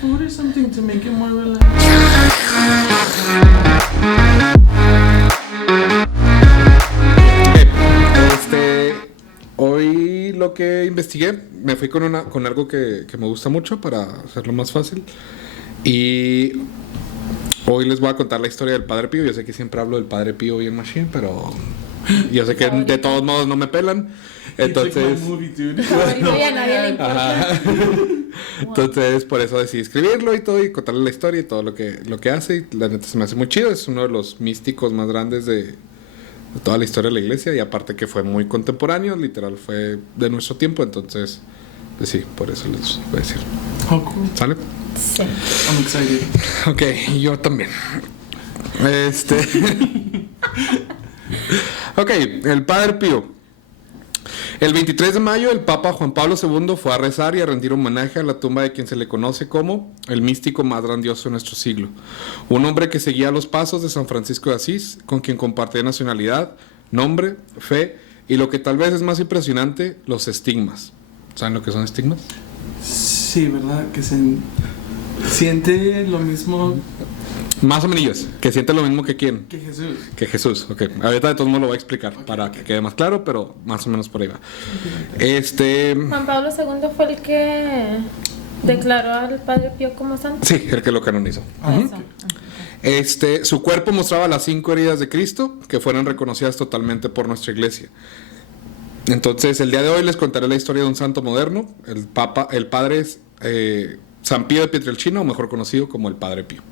food or something to make it more relaxed? Hoy lo que investigué, me fui con algo que me gusta mucho para hacerlo más fácil. Y hoy les voy a contar la historia del Padre Pío. Yo sé que siempre hablo del Padre Pío bien machine, pero yo sé que de todos modos no me pelan. Entonces, a nadie le importa. Entonces, por eso decidí escribirlo y todo, y contarles la historia y todo lo que hace. Y la neta se me hace muy chido. Es uno de los místicos más grandes de toda la historia de la iglesia. Y aparte que fue muy contemporáneo, literal fue de nuestro tiempo. Entonces, pues sí, por eso les voy a decir. Oh, cool. ¿Sale? Sí. I'm excited. Ok, yo también. Ok, el Padre Pío. El 23 de mayo, el Papa Juan Pablo II fue a rezar y a rendir homenaje a la tumba de quien se le conoce como el místico más grandioso de nuestro siglo. Un hombre que seguía los pasos de San Francisco de Asís, con quien compartía nacionalidad, nombre, fe y lo que tal vez es más impresionante, los estigmas. ¿Saben lo que son estigmas? Sí, ¿verdad? Que se siente lo mismo Más o menos, que siente lo mismo que quién. que Jesús. Que Jesús, ok. Ahorita de todos modos lo voy a explicar para que quede más claro, pero más o menos por ahí va. Juan Pablo II fue el que declaró al Padre Pío como santo. Sí, el que lo canonizó. Eso. Su cuerpo mostraba las 5 heridas de Cristo que fueron reconocidas totalmente por nuestra iglesia. Entonces, el día de hoy les contaré la historia de un santo moderno, el padre San Pío de Pietrelcina, o mejor conocido como el Padre Pío.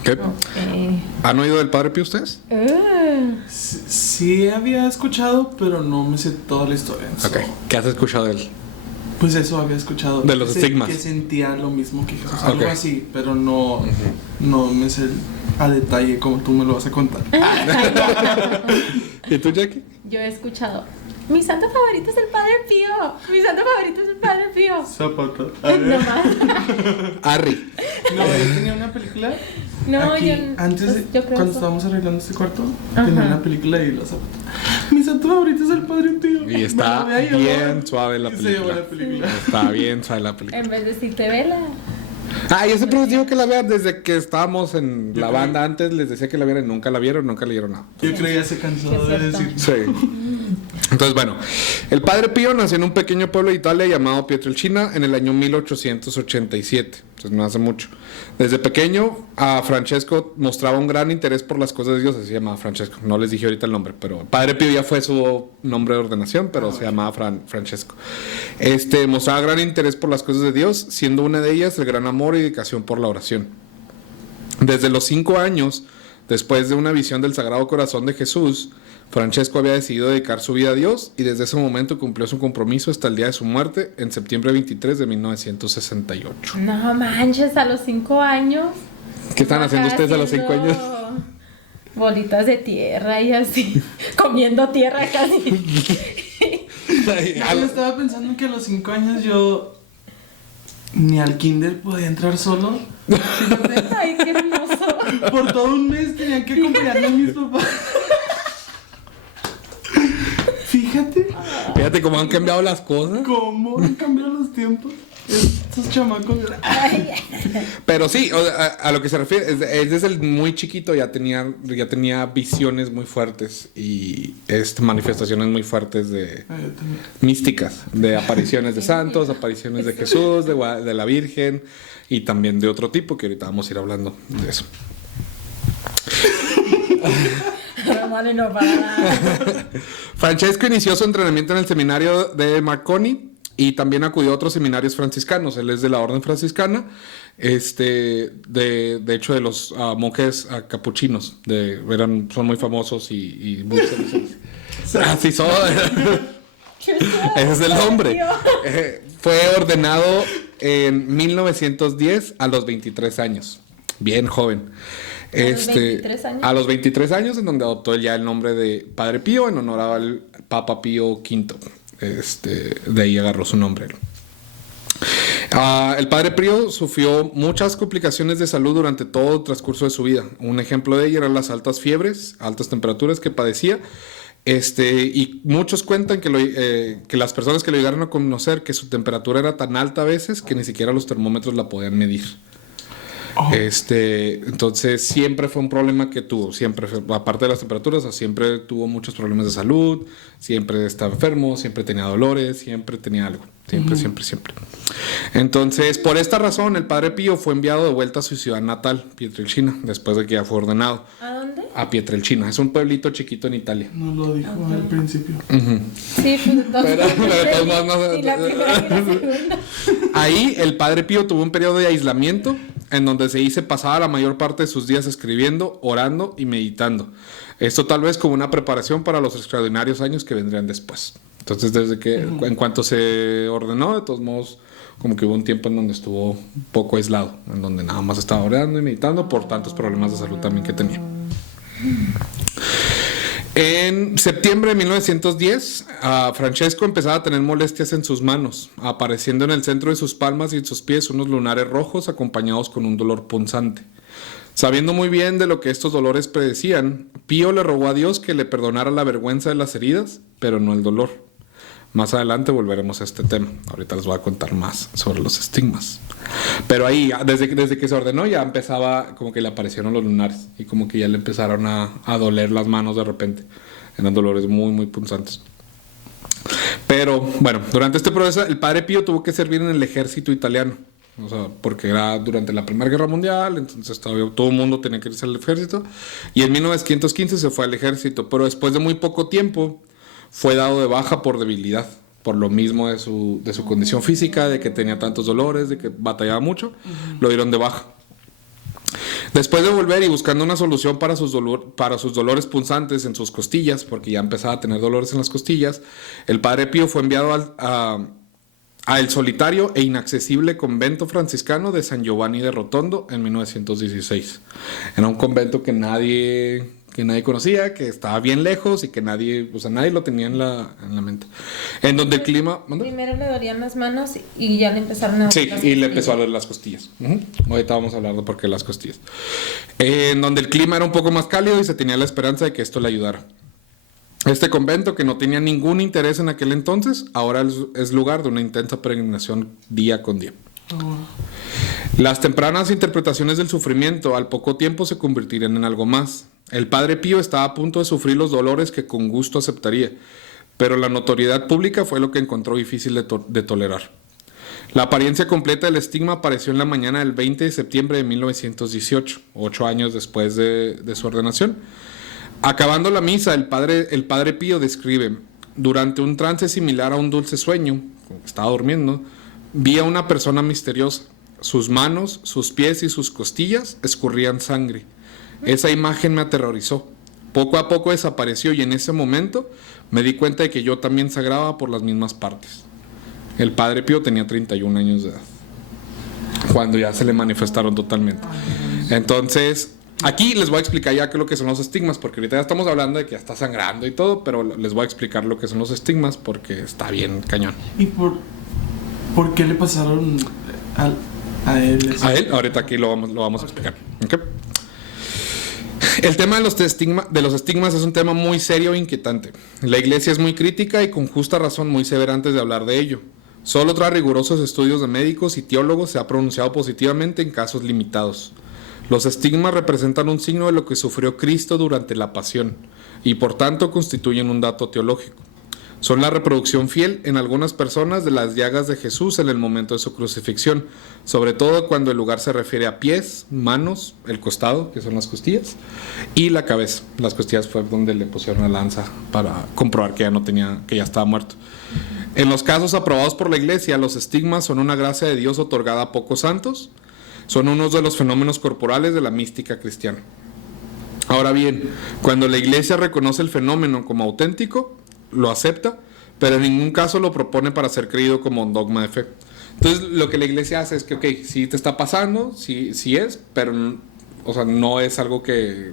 Okay. ¿Han oído del Padre Pío ustedes? Sí había escuchado, pero no me sé toda la historia. Ok. ¿Qué has escuchado de él? Pues eso había escuchado. De los estigmas. Que sentía lo mismo que Jesús. Okay. Algo así, pero no me sé a detalle como tú me lo vas a contar. ¿Y tú, Jackie? Yo he escuchado. Mi santo favorito es el Padre Pío. Mi santo favorito es el Padre Pío. Zapata. No más. Harry. No, yo tenía una película. No, aquí, yo antes pues, de yo creo cuando eso. estábamos arreglando este cuarto, Ajá. tenía una película y la zapata. Mi santo favorito es el Padre Pío. Y está Me la voy a llevar. bien suave la Y se llevó película. la película. Está bien suave la película. En vez de decirte vela. Yo siempre les digo que la vean desde que estábamos en Yo la creo- banda antes, les decía que la vieran y nunca la vieron, nunca leyeron nada. Yo creo que ya se cansó Sí, de es decir. cierto. Sí. Entonces, bueno, el Padre Pío nació en un pequeño pueblo de Italia llamado Pietrelcina en el año 1887. Entonces, no hace mucho. Desde pequeño, a Francesco mostraba un gran interés por las cosas de Dios. Así se llamaba Francesco. No les dije ahorita el nombre, pero Padre Pío ya fue su nombre de ordenación, pero se llamaba Francesco. Mostraba gran interés por las cosas de Dios, siendo una de ellas el gran amor y dedicación por la oración. Desde los 5 años, después de una visión del Sagrado Corazón de Jesús, Francesco había decidido dedicar su vida a Dios y desde ese momento cumplió su compromiso hasta el día de su muerte en septiembre 23 de 1968. No manches, a los 5 años. ¿Qué están haciendo ustedes a los 5 años? Bolitas de tierra y así. Comiendo tierra casi. Yo estaba pensando que a los 5 años yo ni al kinder podía entrar solo. Fíjate, Ay, qué hermoso. por todo un mes tenían que acompañarme a mis papás. Fíjate cómo han cambiado las cosas. ¿Cómo han cambiado los tiempos? Estos chamacos. Pero sí, a lo que se refiere, es desde el muy chiquito ya tenía visiones muy fuertes y manifestaciones muy fuertes de místicas, de apariciones de santos, apariciones de Jesús, de la Virgen y también de otro tipo que ahorita vamos a ir hablando de eso. Francesco inició su entrenamiento en el seminario de Marconi y también acudió a otros seminarios franciscanos. Él es de la orden franciscana, de hecho de los monjes capuchinos, son muy famosos y muy así son. Ese es el nombre. Fue ordenado en 1910 a los 23 años, bien joven. A los 23 años, en donde adoptó ya el nombre de Padre Pío en honor al Papa Pío V. De ahí agarró su nombre. El Padre Pío sufrió muchas complicaciones de salud durante todo el transcurso de su vida. Un ejemplo de ello eran las altas fiebres, altas temperaturas que padecía. Y muchos cuentan que las personas que lo llegaron a conocer, que su temperatura era tan alta a veces que ni siquiera los termómetros la podían medir. Entonces siempre fue un problema que tuvo, siempre, aparte de las temperaturas, siempre tuvo muchos problemas de salud, siempre estaba enfermo, siempre tenía dolores, siempre tenía algo, siempre. Entonces, por esta razón, el Padre Pío fue enviado de vuelta a su ciudad natal, Pietrelcina, después de que ya fue ordenado. ¿A dónde? A Pietrelcina, es un pueblito chiquito en Italia. No lo dijo al principio. Sí, pues dos. Pero, de todos modos, no- Y la primera y la segunda. Ahí el Padre Pío tuvo un periodo de aislamiento en donde se pasaba la mayor parte de sus días escribiendo, orando y meditando. Esto tal vez como una preparación para los extraordinarios años que vendrían después. Entonces, desde que en cuanto se ordenó, de todos modos, como que hubo un tiempo en donde estuvo un poco aislado, en donde nada más estaba orando y meditando por tantos problemas de salud también que tenía. En septiembre de 1910, Francesco empezaba a tener molestias en sus manos, apareciendo en el centro de sus palmas y en sus pies unos lunares rojos acompañados con un dolor punzante. Sabiendo muy bien de lo que estos dolores predecían, Pío le rogó a Dios que le perdonara la vergüenza de las heridas, pero no el dolor. Más adelante volveremos a este tema. Ahorita les voy a contar más sobre los estigmas. Pero ahí, desde que se ordenó, ya empezaba como que le aparecieron los lunares y como que ya le empezaron a doler las manos de repente. Eran dolores muy, muy punzantes. Pero bueno, durante este proceso el Padre Pío tuvo que servir en el ejército italiano. O sea, porque era durante la Primera Guerra Mundial, entonces todo el mundo tenía que irse al ejército. Y en 1915 se fue al ejército, pero después de muy poco tiempo fue dado de baja por debilidad, por lo mismo de su condición física, de que tenía tantos dolores, de que batallaba mucho, lo dieron de baja. Después de volver y buscando una solución para sus dolores punzantes en sus costillas, porque ya empezaba a tener dolores en las costillas, el Padre Pío fue enviado a el solitario e inaccesible convento franciscano de San Giovanni de Rotondo en 1916. Era un convento que nadie conocía, que estaba bien lejos y que nadie lo tenía en la mente. En donde el clima... Primero le dolían las manos y ya le empezaron a... Sí, y le empezó a doler las costillas. Ahorita vamos a hablar de por qué las costillas. En donde el clima era un poco más cálido y se tenía la esperanza de que esto le ayudara. Este convento, que no tenía ningún interés en aquel entonces, ahora es lugar de una intensa peregrinación día con día. Las tempranas interpretaciones del sufrimiento al poco tiempo se convertirían en algo más. El Padre Pío estaba a punto de sufrir los dolores que con gusto aceptaría, pero la notoriedad pública fue lo que encontró difícil de tolerar. La apariencia completa del estigma apareció en la mañana del 20 de septiembre de 1918, 8 años después de su ordenación. Acabando la misa, el padre Pío describe: durante un trance similar a un dulce sueño, como que estaba durmiendo, vi a una persona misteriosa. Sus manos, sus pies y sus costillas escurrían sangre. Esa imagen me aterrorizó. Poco a poco desapareció y en ese momento me di cuenta de que yo también sangraba por las mismas partes. El Padre Pío tenía 31 años de edad cuando ya se le manifestaron totalmente. Entonces, aquí les voy a explicar ya qué es lo que son los estigmas, porque ahorita ya estamos hablando de que ya está sangrando y todo, pero les voy a explicar lo que son los estigmas porque está bien cañón. ¿Y por qué le pasaron a él eso? A él, ahorita aquí lo vamos a explicar. ¿Okay? El tema de los estigmas es un tema muy serio e inquietante. La iglesia es muy crítica y con justa razón muy severa antes de hablar de ello. Solo tras rigurosos estudios de médicos y teólogos se ha pronunciado positivamente en casos limitados. Los estigmas representan un signo de lo que sufrió Cristo durante la pasión y por tanto constituyen un dato teológico. Son la reproducción fiel en algunas personas de las llagas de Jesús en el momento de su crucifixión, sobre todo cuando el lugar se refiere a pies, manos, el costado, que son las costillas, y la cabeza. Las costillas fue donde le pusieron la lanza para comprobar que ya estaba muerto. En los casos aprobados por la iglesia, los estigmas son una gracia de Dios otorgada a pocos santos. Son uno de los fenómenos corporales de la mística cristiana. Ahora bien, cuando la iglesia reconoce el fenómeno como auténtico, lo acepta, pero en ningún caso lo propone para ser creído como un dogma de fe. Entonces, lo que la iglesia hace es que, ok, sí te está pasando, sí es, pero no es algo que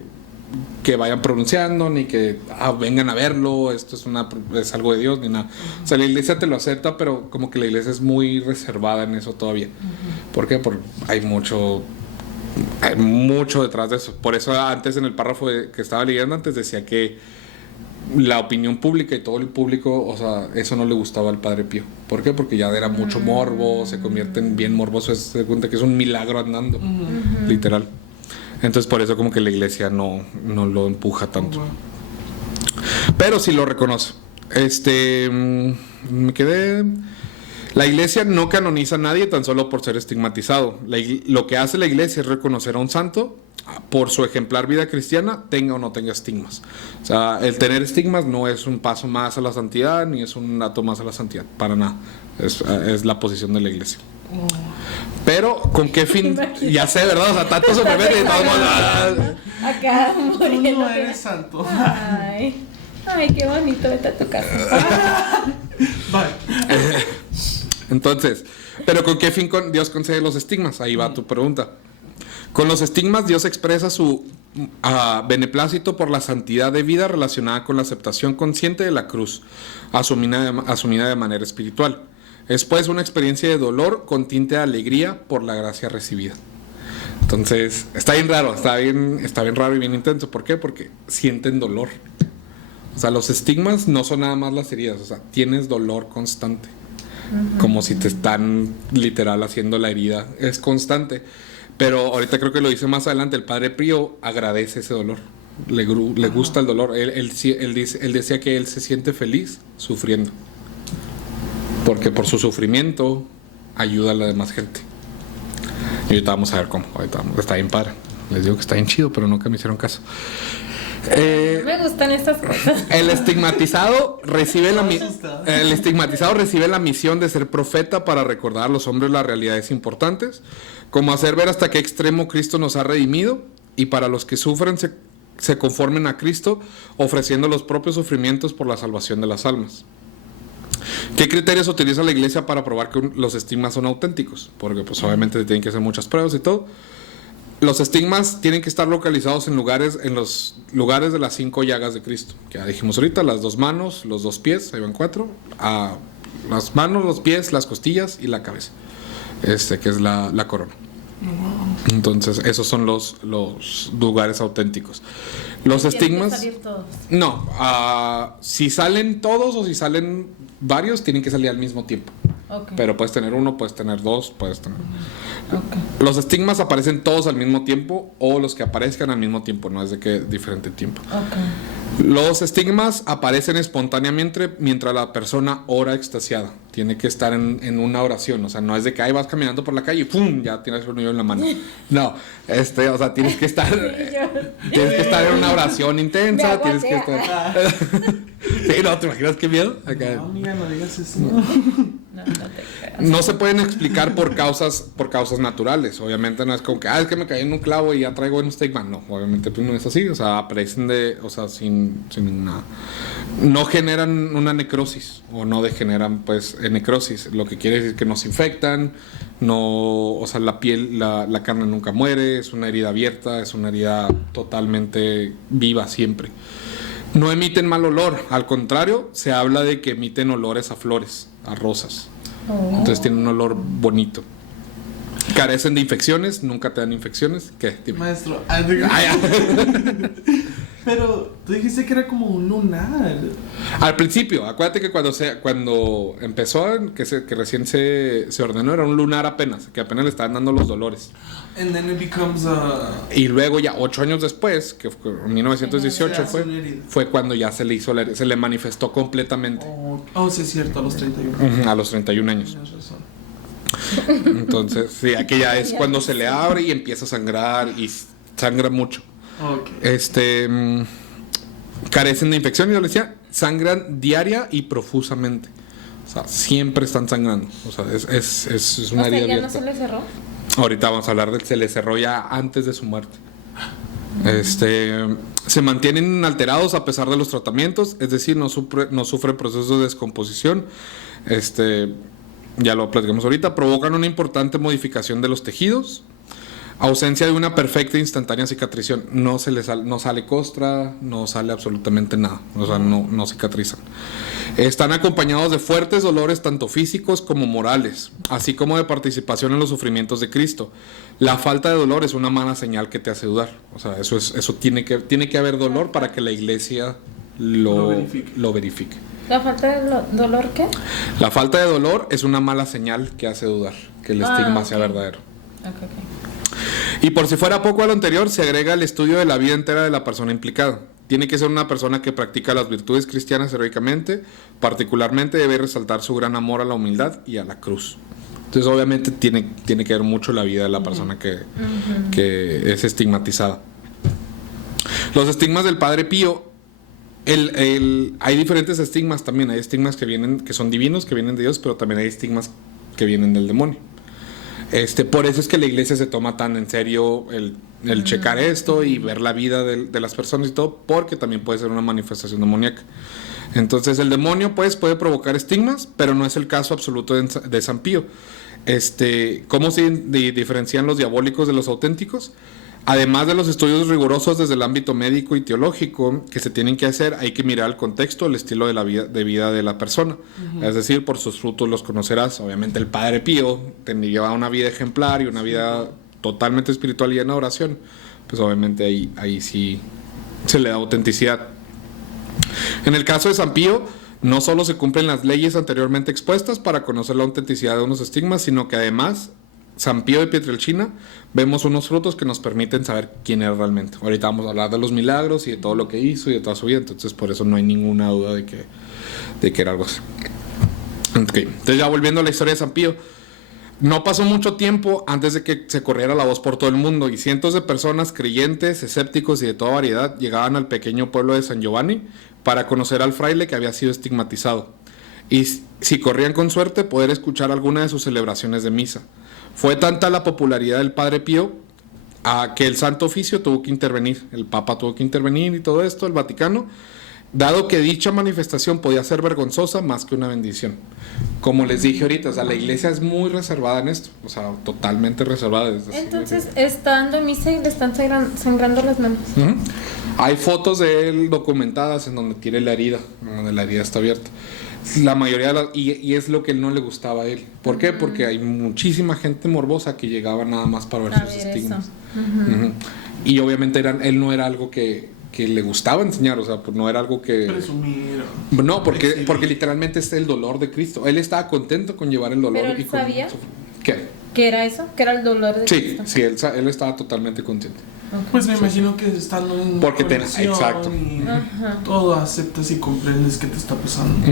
vayan pronunciando, ni que vengan a verlo, esto es algo de Dios, ni nada. O sea, la iglesia te lo acepta, pero como que la iglesia es muy reservada en eso todavía. ¿Por qué? Porque hay mucho detrás de eso. Por eso antes en el párrafo que estaba leyendo antes decía que la opinión pública y todo el público, o sea, eso no le gustaba al Padre Pío. ¿Por qué? Porque ya era mucho morbo, se convierte en bien morboso, se cuenta que es un milagro andando, literal. Entonces por eso como que la iglesia no lo empuja tanto. Pero sí lo reconoce. Me quedé... La iglesia no canoniza a nadie tan solo por ser estigmatizado. Lo que hace la iglesia es reconocer a un santo por su ejemplar vida cristiana, tenga o no tenga estigmas. O sea, el tener estigmas no es un paso más a la santidad, ni es un dato más a la santidad, para nada. Es la posición de la iglesia. Pero, ¿con qué fin? Ya sé, ¿verdad? O sea, tanto se me mete y todo. Acá muriendo. Tú no eres santo. Ay, qué bonito, vete a tu casa. Bye. Entonces, ¿pero con qué fin Dios concede los estigmas? Ahí va tu pregunta. Con los estigmas Dios expresa su beneplácito por la santidad de vida relacionada con la aceptación consciente de la cruz, asumida de manera espiritual. Es pues una experiencia de dolor con tinte de alegría por la gracia recibida. Entonces, está bien raro, está bien raro y bien intenso. ¿Por qué? Porque sienten dolor. O sea, los estigmas no son nada más las heridas, o sea, tienes dolor constante. Como si te están literal haciendo la herida. Es constante. Pero ahorita creo que lo dice más adelante, el Padre Pío agradece ese dolor. Le gusta el dolor. Él decía que él se siente feliz sufriendo. Porque por su sufrimiento ayuda a la demás gente. Y ahorita vamos a ver cómo. Está bien padre. Les digo que está bien chido, pero nunca me hicieron caso. Me gustan estas cosas. El estigmatizado recibe la misión de ser profeta para recordar a los hombres las realidades importantes, como hacer ver hasta qué extremo Cristo nos ha redimido, y para los que sufren se conformen a Cristo, ofreciendo los propios sufrimientos por la salvación de las almas. ¿Qué criterios utiliza la iglesia para probar que los estigmas son auténticos? Porque pues obviamente tienen que hacer muchas pruebas y todo. Los estigmas tienen que estar localizados en los lugares de las 5 llagas de Cristo. Que ya dijimos ahorita, las 2 manos, los 2 pies, ahí van 4. Las manos, los pies, las costillas y la cabeza. Que es la corona. Entonces, esos son los lugares auténticos. Los estigmas... ¿Tienen que salir todos? No, si salen todos o si salen varios, tienen que salir al mismo tiempo. Okay. Pero puedes tener 1, puedes tener 2, puedes tener... Okay. Los estigmas aparecen todos al mismo tiempo, o los que aparezcan al mismo tiempo, no es de que diferente tiempo. Okay. Los estigmas aparecen espontáneamente mientras la persona ora extasiada. Tiene que estar en una oración, o sea, no es de que ahí vas caminando por la calle y ¡pum! Ya tienes un niño en la mano. No, o sea, tienes que estar en una oración intensa, tienes que estar... Sí, no, ¿te imaginas qué miedo? Acá. No, amiga, no digas eso. No te creas. No se pueden explicar por causas naturales. Obviamente no es como que, es que me caí en un clavo y ya traigo un estigma. No, obviamente pues no es así. O sea, aparecen sin nada. No generan una necrosis o no degeneran pues en necrosis. Lo que quiere decir que no se infectan, o sea, la piel, la carne nunca muere, es una herida abierta, es una herida totalmente viva siempre. No emiten mal olor, al contrario, se habla de que emiten olores a flores, a rosas. Entonces tienen un olor bonito. Carecen de infecciones, nunca te dan infecciones. ¿Qué? Dime. Maestro, pero tú dijiste que era como un lunar. Al principio, acuérdate que cuando empezó, que recién se ordenó, era un lunar apenas, que apenas le estaban dando los dolores. And then it becomes Y luego ya 8 años después, que fue en 1918 fue cuando ya se le manifestó completamente. Sí, es cierto, a los 31. A los 31 años. Tienes razón. Entonces, sí, aquí ya es cuando se le abre y empieza a sangrar y sangra mucho. Okay. Carecen de infección, yo les decía, sangran diaria y profusamente. O sea, siempre están sangrando. O sea, es una herida abierta. ¿Ya no se le cerró? Ahorita vamos a hablar de que se le cerró ya antes de su muerte. Se mantienen inalterados a pesar de los tratamientos, es decir, no sufre procesos de descomposición. Ya lo platicamos ahorita. Provocan una importante modificación de los tejidos. Ausencia de una perfecta e instantánea cicatrización. No sale costra, no sale absolutamente nada. O sea, no cicatrizan. Están acompañados de fuertes dolores tanto físicos como morales, así como de participación en los sufrimientos de Cristo. La falta de dolor es una mala señal que te hace dudar. O sea, eso tiene que haber dolor para que la iglesia lo verifique. ¿La falta de dolor qué? La falta de dolor es una mala señal que hace dudar que el estigma sea verdadero. Okay. Y por si fuera poco a lo anterior, se agrega el estudio de la vida entera de la persona implicada. Tiene que ser una persona que practica las virtudes cristianas heroicamente, particularmente debe resaltar su gran amor a la humildad y a la cruz. Entonces obviamente tiene que ver mucho la vida de la persona que es estigmatizada. Los estigmas del Padre Pío, hay diferentes estigmas también. Hay estigmas que son divinos, que vienen de Dios, pero también hay estigmas que vienen del demonio. Por eso es que la iglesia se toma tan en serio el checar esto y ver la vida de las personas y todo, porque también puede ser una manifestación demoníaca. Entonces el demonio puede provocar estigmas, pero no es el caso absoluto de San Pío. ¿Cómo se diferencian los diabólicos de los auténticos? Además de los estudios rigurosos desde el ámbito médico y teológico que se tienen que hacer, hay que mirar el contexto, el estilo de vida de la persona. Es decir, por sus frutos los conocerás. Obviamente el Padre Pío llevaba una vida ejemplar y una vida totalmente espiritual y llena de oración. Pues obviamente ahí sí se le da autenticidad. En el caso de San Pío, no solo se cumplen las leyes anteriormente expuestas para conocer la autenticidad de unos estigmas, sino que además San Pío de Pietrelcina vemos unos frutos que nos permiten saber quién era realmente. Ahorita vamos a hablar de los milagros y de todo lo que hizo y de toda su vida, entonces por eso no hay ninguna duda de que era algo así. Okay. Entonces ya volviendo a la historia de San Pío, no pasó mucho tiempo antes de que se corriera la voz por todo el mundo y cientos de personas creyentes, escépticos y de toda variedad llegaban al pequeño pueblo de San Giovanni para conocer al fraile que había sido estigmatizado y, si corrían con suerte, poder escuchar alguna de sus celebraciones de misa. Fue tanta la popularidad del Padre Pío que el Santo Oficio tuvo que intervenir, el Papa tuvo que intervenir y todo esto, el Vaticano, dado que dicha manifestación podía ser vergonzosa más que una bendición. Como les dije ahorita, o sea, la iglesia es muy reservada en esto, o sea, totalmente reservada. Entonces está dando misa y le están sangrando las manos. Hay fotos de él documentadas en donde tiene la herida, donde la herida está abierta. La mayoría de y es lo que no le gustaba a él. ¿Por qué? Porque hay muchísima gente morbosa que llegaba nada más para ver sus estigmas. Y obviamente él no era algo que le gustaba enseñar, o sea, pues no era algo que presumir. No, porque literalmente es el dolor de Cristo. Él estaba contento con llevar el dolor. ¿Pero él sabía? ¿Qué? ¿Qué era eso? ¿Qué era el dolor de Cristo? Sí, él estaba totalmente contento. Pues me imagino que estando en porque exacto. Y todo aceptas y comprendes que te está pasando.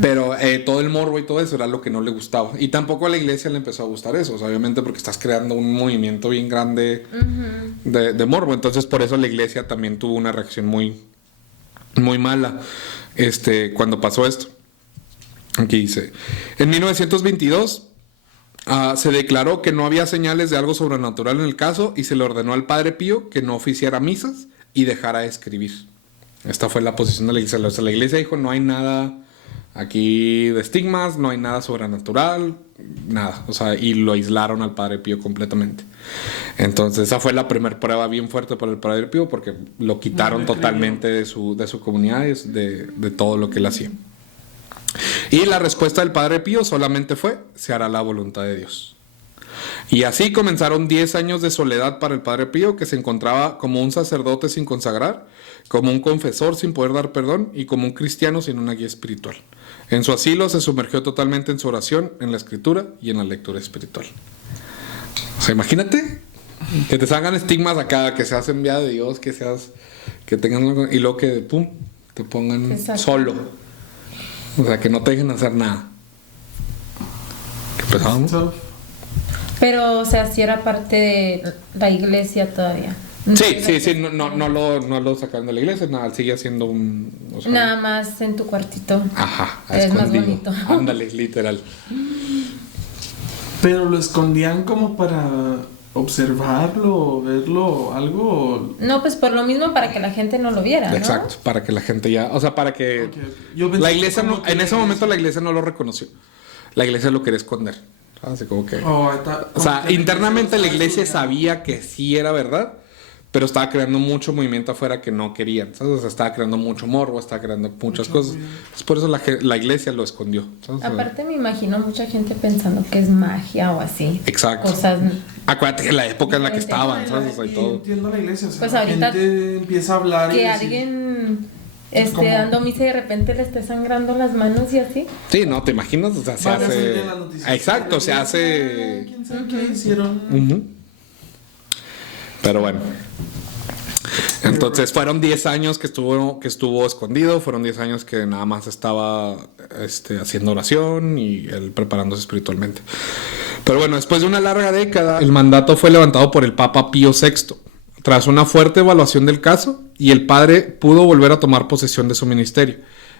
Pero todo el morbo y todo eso era lo que no le gustaba. Y tampoco a la iglesia le empezó a gustar eso, o sea, obviamente porque estás creando un movimiento bien grande de morbo. Entonces por eso la iglesia también tuvo una reacción muy, muy mala cuando pasó esto. Aquí dice, en 1922 se declaró que no había señales de algo sobrenatural en el caso y se le ordenó al Padre Pío que no oficiara misas y dejara de escribir. Esta fue la posición de la iglesia. O sea, la iglesia dijo, no hay nada aquí de estigmas, no hay nada sobrenatural, nada. O sea, y lo aislaron al Padre Pío completamente. Entonces esa fue la primera prueba bien fuerte para el Padre Pío, porque lo quitaron totalmente de su comunidad, de todo lo que él hacía. Y la respuesta del Padre Pío solamente fue: se hará la voluntad de Dios. Y así comenzaron 10 años de soledad para el Padre Pío, que se encontraba como un sacerdote sin consagrar, como un confesor sin poder dar perdón y como un cristiano sin una guía espiritual. En su asilo se sumergió totalmente en su oración, en la escritura y en la lectura espiritual. O sea, imagínate que te salgan estigmas acá, que seas enviado de Dios, que tengan, y luego que pum, te pongan solo. O sea, que no te dejen hacer nada. Qué pesado, ¿no? Pero, o sea, si era parte de la iglesia todavía. Sí, no lo sacaron de la iglesia, nada, sigue siendo un... O sea, nada más en tu cuartito. Ajá, es escondido. Más bonito. Ándale, literal. Pero lo escondían como para observarlo, verlo, algo. No, pues por lo mismo, para que la gente no lo viera, ¿no? Exacto, para que la gente ya, o sea, para que Okay. La iglesia no, en ese momento la iglesia no lo reconoció. La iglesia lo quería esconder. Así como que o sea, internamente la iglesia sabía que sí era verdad, pero estaba creando mucho movimiento afuera que no querían, ¿sabes? O sea, estaba creando mucho morbo, estaba creando muchas cosas. Entonces, por eso la iglesia lo escondió, ¿sabes? Aparte me imagino mucha gente pensando que es magia o así. Exacto. Cosas. Acuérdate que la época en la que estaban, ¿sabes? O sea, y todo. Entiendo la iglesia, o sea, Pues la ahorita gente empieza a hablar que y alguien dando misa y de repente le esté sangrando las manos y así. Sí, no, ¿te imaginas? O sea, se Van a salir hace... en las noticias. Exacto, se hace... ¿Quién sabe qué hicieron? Ujú. Pero bueno. Entonces fueron 10 años que estuvo escondido, fueron 10 años que nada más estaba haciendo oración y él preparándose espiritualmente. Pero bueno, después de una larga década, el mandato fue levantado por el Papa Pío VI. Tras una fuerte evaluación del caso, y el padre pudo volver a tomar posesión de su ministerio.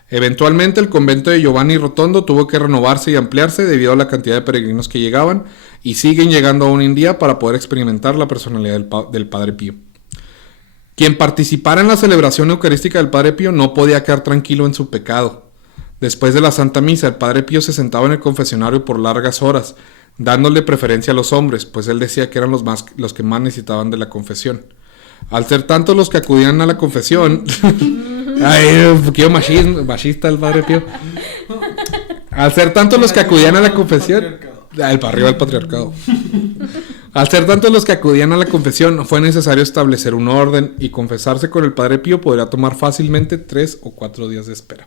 Eventualmente el convento de Giovanni Rotondo tuvo que renovarse y ampliarse debido a la cantidad de peregrinos que llegaban y siguen llegando aún en día para poder experimentar la personalidad del Padre Pío. Quien participara en la celebración eucarística del Padre Pío no podía quedar tranquilo en su pecado. Después de la Santa Misa, el Padre Pío se sentaba en el confesionario por largas horas, dándole preferencia a los hombres, pues él decía que eran los que más necesitaban de la confesión. Al ser tantos los que acudían a la confesión... Ay, un poquito machista el Padre Pío. Al ser tantos los que acudían a la confesión... El arriba del patriarcado. Al ser tantos los que acudían a la confesión, fue necesario establecer un orden y confesarse con el Padre Pío podría tomar fácilmente 3 o 4 días de espera.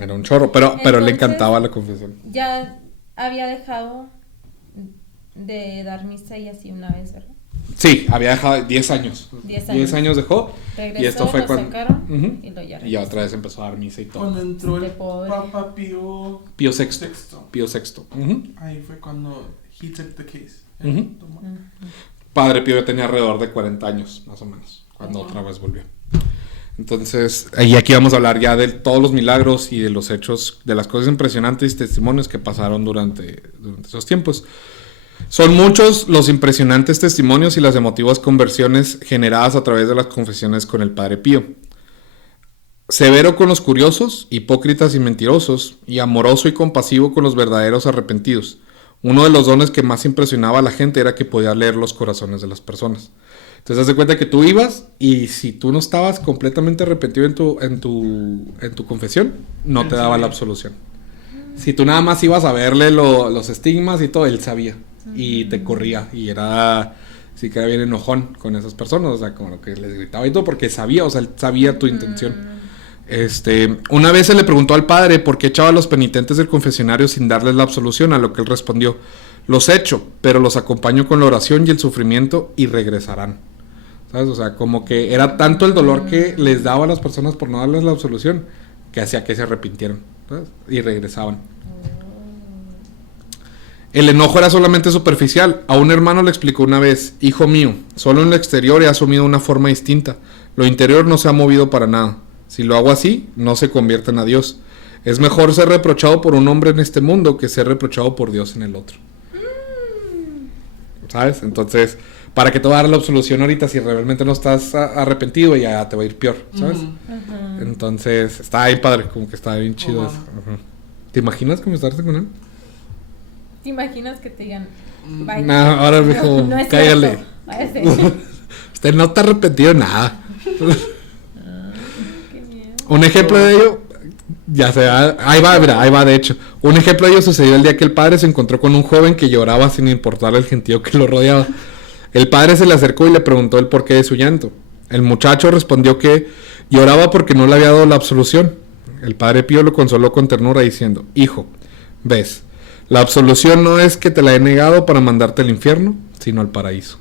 Era un chorro, pero Entonces, le encantaba la confesión. Ya había dejado de dar misa y así una vez, ¿verdad? Sí, había dejado 10 años. 10 años dejó. Regresó, Y esto fue lo cuando... sacaron Ujú. y lo ya Y ya regresó. otra vez empezó a dar misa y todo. Cuando entró el Este pobre. Papa Pío Pío VI. Sexto. Pío VI. Ujú. Ahí fue cuando he took the case. Ujú. Tomó. Padre Pío ya tenía alrededor de 40 años, más o menos, cuando otra vez volvió. Entonces, y aquí vamos a hablar ya de todos los milagros y de los hechos, de las cosas impresionantes y testimonios que pasaron durante esos tiempos. Son muchos los impresionantes testimonios y las emotivas conversiones generadas a través de las confesiones con el Padre Pío. Severo con los curiosos, hipócritas y mentirosos, y amoroso y compasivo con los verdaderos arrepentidos. Uno de los dones que más impresionaba a la gente era que podía leer los corazones de las personas. Entonces, haz de cuenta que tú ibas y si tú no estabas completamente arrepentido en tu confesión, no te daba la absolución. Si tú nada más ibas a verle los estigmas y todo, él sabía y te corría y era... Sí que era bien enojón con esas personas, o sea, como que les gritaba y todo porque sabía, o sea, él sabía tu intención. Una vez se le preguntó al padre por qué echaba a los penitentes del confesionario sin darles la absolución, a lo que él respondió: los echo, pero los acompaño con la oración y el sufrimiento y regresarán. ¿Sabes? O sea, como que era tanto el dolor que les daba a las personas por no darles la absolución que hacía que se arrepintieran, ¿sabes? Y regresaban. El enojo era solamente superficial. A un hermano le explicó una vez: hijo mío, solo en lo exterior he asumido una forma distinta. Lo interior no se ha movido para nada. Si lo hago así, no se convierten a Dios. Es mejor ser reprochado por un hombre en este mundo que ser reprochado por Dios en el otro. ¿Sabes? Entonces, ¿para qué te va a dar la absolución ahorita si realmente no estás arrepentido? Y ya te va a ir peor, ¿sabes? Entonces, está bien padre, como que está bien chido eso. ¿Te imaginas comenzarte con él? ¿Te imaginas que te digan, bye? No, ahora mijo, no es cállale. cierto, váyase. Usted no está arrepentido de nada. Qué miedo. Un ejemplo de ello, ya se va, ahí va de hecho. Un ejemplo de ello sucedió el día que el padre se encontró con un joven que lloraba sin importar el gentío que lo rodeaba. El padre se le acercó y le preguntó el porqué de su llanto. El muchacho respondió que lloraba porque no le había dado la absolución. El Padre Pío lo consoló con ternura diciendo: hijo, ves, la absolución no es que te la he negado para mandarte al infierno, sino al paraíso.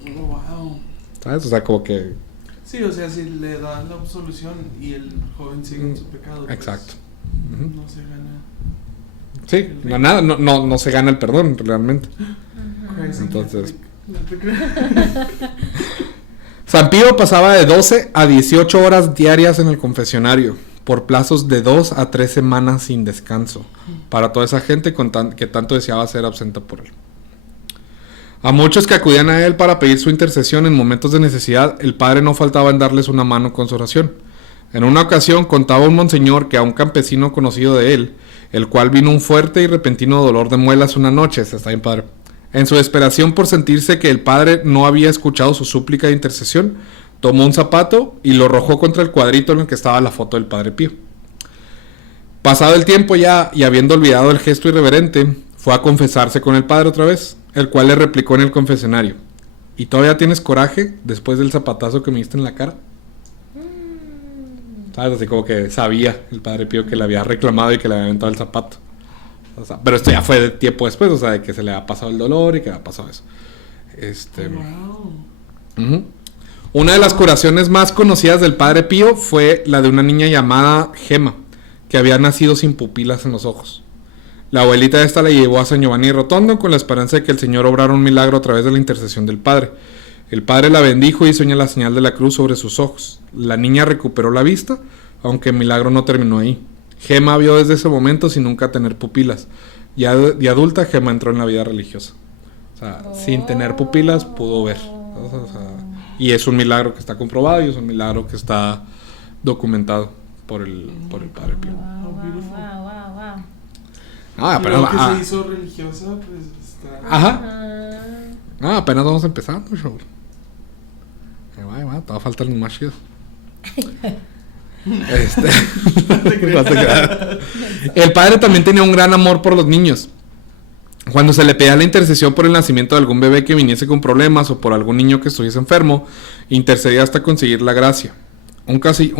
Wow. ¿Sabes? O sea, como que... Sí, o sea, si le dan la absolución y el joven sigue en su pecado. Pues, exacto. No se gana. Sí, no se gana el perdón realmente. Crazy Entonces... Catholic. San Pío pasaba de 12 a 18 horas diarias en el confesionario, por plazos de 2 a 3 semanas sin descanso, para toda esa gente que tanto deseaba ser absenta por él. A muchos que acudían a él para pedir su intercesión en momentos de necesidad, el padre no faltaba en darles una mano con su oración. En una ocasión contaba un monseñor que a un campesino conocido de él, el cual vino un fuerte y repentino dolor de muelas una noche, está bien padre. En su desesperación por sentirse que el padre no había escuchado su súplica de intercesión, tomó un zapato y lo arrojó contra el cuadrito en el que estaba la foto del Padre Pío. Pasado el tiempo ya, y habiendo olvidado el gesto irreverente, fue a confesarse con el padre otra vez, el cual le replicó en el confesionario: ¿Y todavía tienes coraje después del zapatazo que me diste en la cara? ¿Sabes? Así como que sabía el Padre Pío que le había reclamado y que le había aventado el zapato. O sea, pero esto ya fue de tiempo después, o sea, de que se le había pasado el dolor y que había pasado eso. Wow. Una de las curaciones más conocidas del Padre Pío fue la de una niña llamada Gema, que había nacido sin pupilas en los ojos. La abuelita de esta la llevó a San Giovanni Rotondo con la esperanza de que el Señor obrara un milagro a través de la intercesión del Padre. El Padre la bendijo y hizo la señal de la cruz sobre sus ojos. La niña recuperó la vista, aunque el milagro no terminó ahí. Gema vio desde ese momento sin nunca tener pupilas. Ya de adulta, Gema entró en la vida religiosa. O sea, sin tener pupilas pudo ver. O sea, y es un milagro que está comprobado y es un milagro que está documentado por el Padre Pío. Pero que se hizo religiosa, pues está... Ajá. Apenas vamos empezando, show. Ahí va, todavía faltan los más chidos. El Padre también tenía un gran amor por los niños. Cuando se le pedía la intercesión por el nacimiento de algún bebé que viniese con problemas o por algún niño que estuviese enfermo, intercedía hasta conseguir la gracia. Un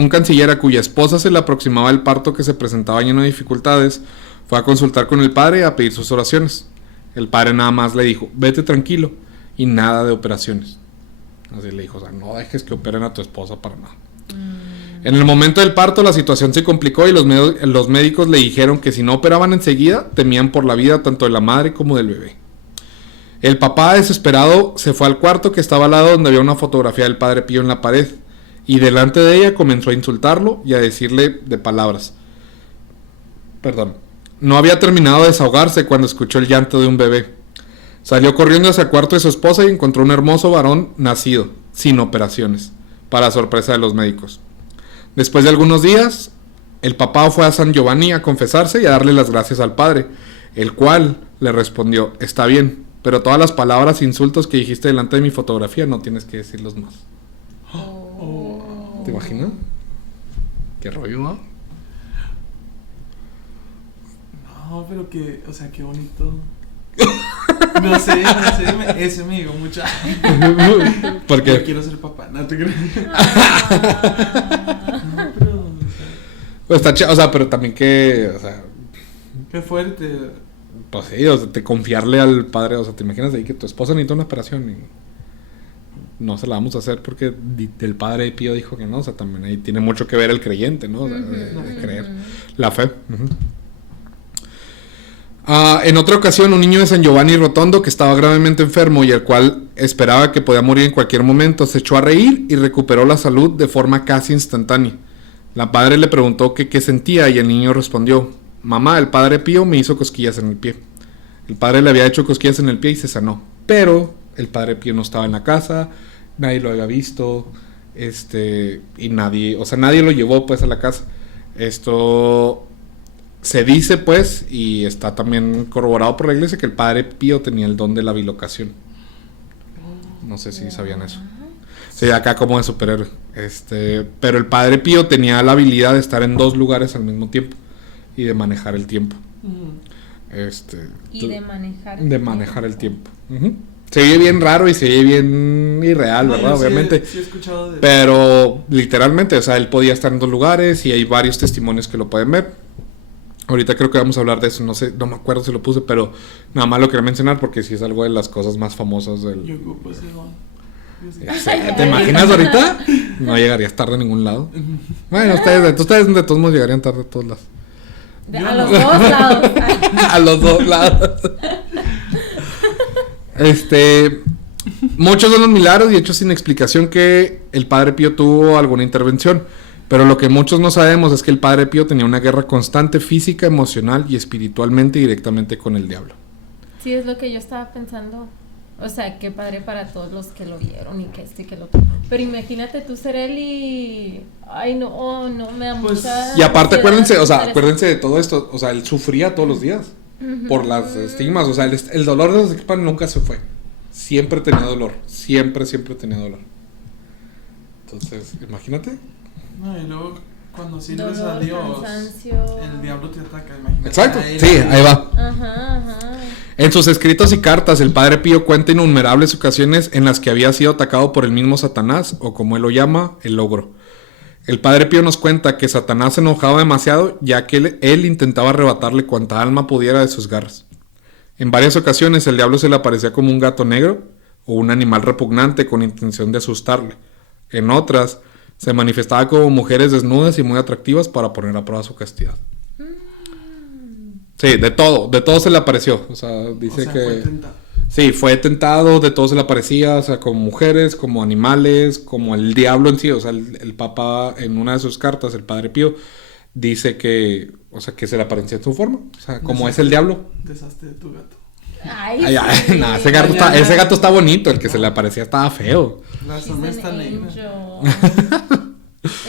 canciller a cuya esposa se le aproximaba el parto que se presentaba lleno de dificultades, fue a consultar con el Padre y a pedir sus oraciones. El Padre nada más le dijo, vete tranquilo y nada de operaciones. Así le dijo, o sea, no dejes que operen a tu esposa para nada. En el momento del parto la situación se complicó y los médicos le dijeron que si no operaban enseguida, temían por la vida tanto de la madre como del bebé. El papá, desesperado, se fue al cuarto que estaba al lado donde había una fotografía del Padre Pío en la pared, y delante de ella comenzó a insultarlo y a decirle de palabras. No había terminado de desahogarse cuando escuchó el llanto de un bebé. Salió corriendo hacia el cuarto de su esposa y encontró un hermoso varón nacido, sin operaciones, para sorpresa de los médicos. Después de algunos días, el papá fue a San Giovanni a confesarse y a darle las gracias al Padre, el cual le respondió, está bien, pero todas las palabras e insultos que dijiste delante de mi fotografía no tienes que decirlos más. ¿Te imaginas? ¿Qué rollo, no? No, pero que, o sea, qué bonito. No sé, ese me dijo mucho. Porque yo quiero ser papá, no te crees. No, pero pues está o sea, pero también que, o sea, qué fuerte. Pues sí, o sea, te confiarle al Padre, o sea, te imaginas ahí que tu esposa necesita una operación y no se la vamos a hacer porque el Padre Pío dijo que no, o sea, también ahí tiene mucho que ver el creyente, ¿no? O sea, de creer, la fe. En otra ocasión, un niño de San Giovanni Rotondo que estaba gravemente enfermo y el cual esperaba que podía morir en cualquier momento, se echó a reír y recuperó la salud de forma casi instantánea. La madre le preguntó qué sentía y el niño respondió, mamá, el Padre Pío me hizo cosquillas en el pie. El padre le había hecho cosquillas en el pie y se sanó, pero el Padre Pío no estaba en la casa, nadie lo había visto, y nadie lo llevó pues a la casa. Esto se dice pues, y está también corroborado por la iglesia, que el Padre Pío tenía el don de la bilocación. No sé si sabían eso. Sí, acá como de superhéroe. Pero el Padre Pío tenía la habilidad de estar en dos lugares al mismo tiempo y de manejar el tiempo. De manejar el tiempo. Se oye bien raro y se oye bien irreal, ¿verdad? Obviamente. Sí he escuchado de... Pero literalmente, o sea, él podía estar en dos lugares y hay varios testimonios que lo pueden ver. Ahorita creo que vamos a hablar de eso, no me acuerdo si lo puse, pero nada más lo quería mencionar porque sí es algo de las cosas más famosas del... Yo ocupo ese don. ¿Te imaginas ahorita? No llegarías tarde a ningún lado. Bueno, ustedes de todos modos llegarían tarde a todos lados. A los dos lados. A los dos lados. Muchos son los milagros y hechos sin explicación que el Padre Pío tuvo alguna intervención, pero lo que muchos no sabemos es que el Padre Pío tenía una guerra constante física, emocional y espiritualmente directamente con el diablo. Sí, es lo que yo estaba pensando. O sea, qué padre para todos los que lo vieron y que que lo otro. Pero imagínate tú ser él y... Ay, no, me da Pues, mucha... Y aparte ansiedad, acuérdense de todo esto, o sea, él sufría todos los días por las estigmas, o sea, el dolor de los estigmas nunca se fue. Siempre tenía dolor, siempre tenía dolor. Entonces, imagínate. No, y luego cuando sirves a dolor, Dios, cansancio. el diablo te ataca, imagínate. Exacto, sí, ahí va. Ajá. En sus escritos y cartas, el Padre Pío cuenta innumerables ocasiones en las que había sido atacado por el mismo Satanás, o como él lo llama, el ogro. El Padre Pío nos cuenta que Satanás se enojaba demasiado, ya que él intentaba arrebatarle cuanta alma pudiera de sus garras. En varias ocasiones el diablo se le aparecía como un gato negro o un animal repugnante con intención de asustarle. En otras, se manifestaba como mujeres desnudas y muy atractivas para poner a prueba su castidad. Sí, de todo se le apareció. O sea, dice que... Fue tentado. Sí, fue tentado, de todo se le aparecía, o sea, como mujeres, como animales, como el diablo en sí. O sea, el Papa, en una de sus cartas, el Padre Pío, dice que, o sea, que se le aparecía en su forma. O sea, como es el diablo. Deshazte de tu gato. Ay, Ay, ay, sí. no, ese gato está bonito, el que se le aparecía estaba feo. La She's sombra an está negra. angel.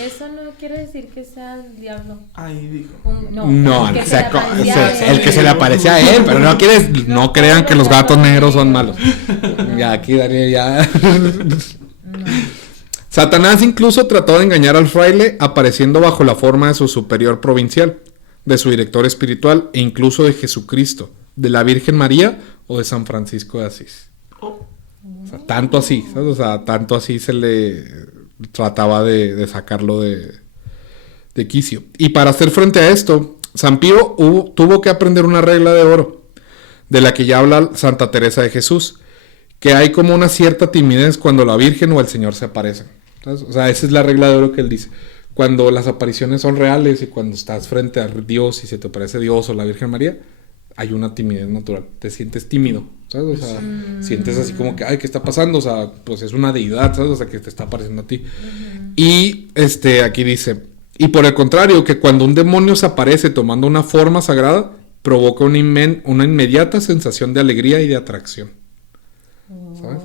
Eso no quiere decir que sea el diablo. Ahí dijo. No, el que o se sea, le aparecía a él. el que se le aparecía a él, pero no crean que los gatos negros son malos. Ya, aquí Daniel, ya. Satanás incluso trató de engañar al fraile apareciendo bajo la forma de su superior provincial, de su director espiritual e incluso de Jesucristo, de la Virgen María o de San Francisco de Asís. Oh. O sea, tanto así, ¿sabes? O sea, tanto así se le trataba de sacarlo de quicio. Y para hacer frente a esto, San Pío tuvo que aprender una regla de oro, de la que ya habla Santa Teresa de Jesús, que hay como una cierta timidez cuando la Virgen o el Señor se aparecen. ¿Sabes? O sea, esa es la regla de oro que él dice. Cuando las apariciones son reales y cuando estás frente a Dios y se te aparece Dios o la Virgen María, hay una timidez natural. Te sientes tímido, ¿sabes? O sea, sientes así como que, ay, ¿qué está pasando? O sea, pues es una deidad, ¿sabes? O sea, que te está apareciendo a ti. Y aquí dice, y por el contrario, que cuando un demonio se aparece tomando una forma sagrada, provoca una inmediata sensación de alegría y de atracción. ¿Sabes?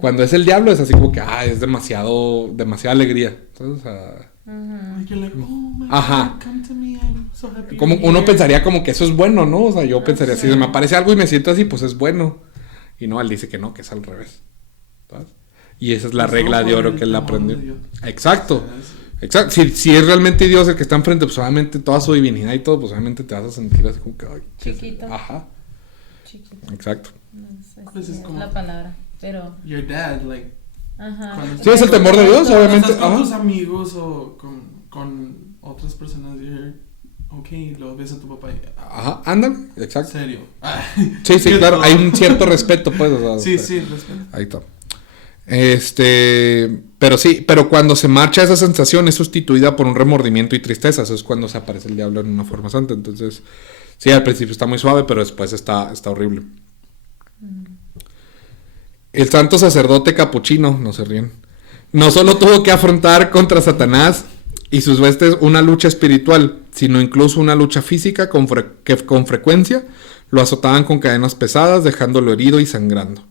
Cuando es el diablo es así como que, es demasiada alegría. ¿Sabes? O sea, Like you're like, oh my Ajá. God, come to me, I'm so happy. como to be uno here. pensaría como que eso es bueno, ¿no? O sea, yo pensaría, si me aparece algo y me siento así, pues es bueno. Y no, él dice que no, que es al revés. ¿Sabes? Y esa es la Pues regla no, de oro por que el él temor aprendió. de Dios. Exacto. Sí. Exacto. Si es realmente Dios el que está enfrente, pues obviamente toda su divinidad y todo, pues obviamente te vas a sentir así como que, ay, Chiquito. Ajá. Chiquito. Exacto. No sé Pues si es es como- la palabra, pero... Your dad, like, Ajá. Cuando Sí, es el temor de Dios, cuando obviamente. estás con Ajá. tus amigos o con otras personas, you're okay, lo ves a tu papá y, Ajá, ándale, exacto. serio. Sí, sí, claro, hay un cierto respeto, pues. O sea, Sí, sí, respeto. Ahí está. Pero sí, pero cuando se marcha esa sensación es sustituida por un remordimiento y tristeza. Eso es cuando se aparece el diablo en una forma santa. Entonces, sí, al principio está muy suave, pero después está horrible. El santo sacerdote capuchino, no se ríen, no solo tuvo que afrontar contra Satanás y sus huestes una lucha espiritual, sino incluso una lucha física que con frecuencia lo azotaban con cadenas pesadas, dejándolo herido y sangrando.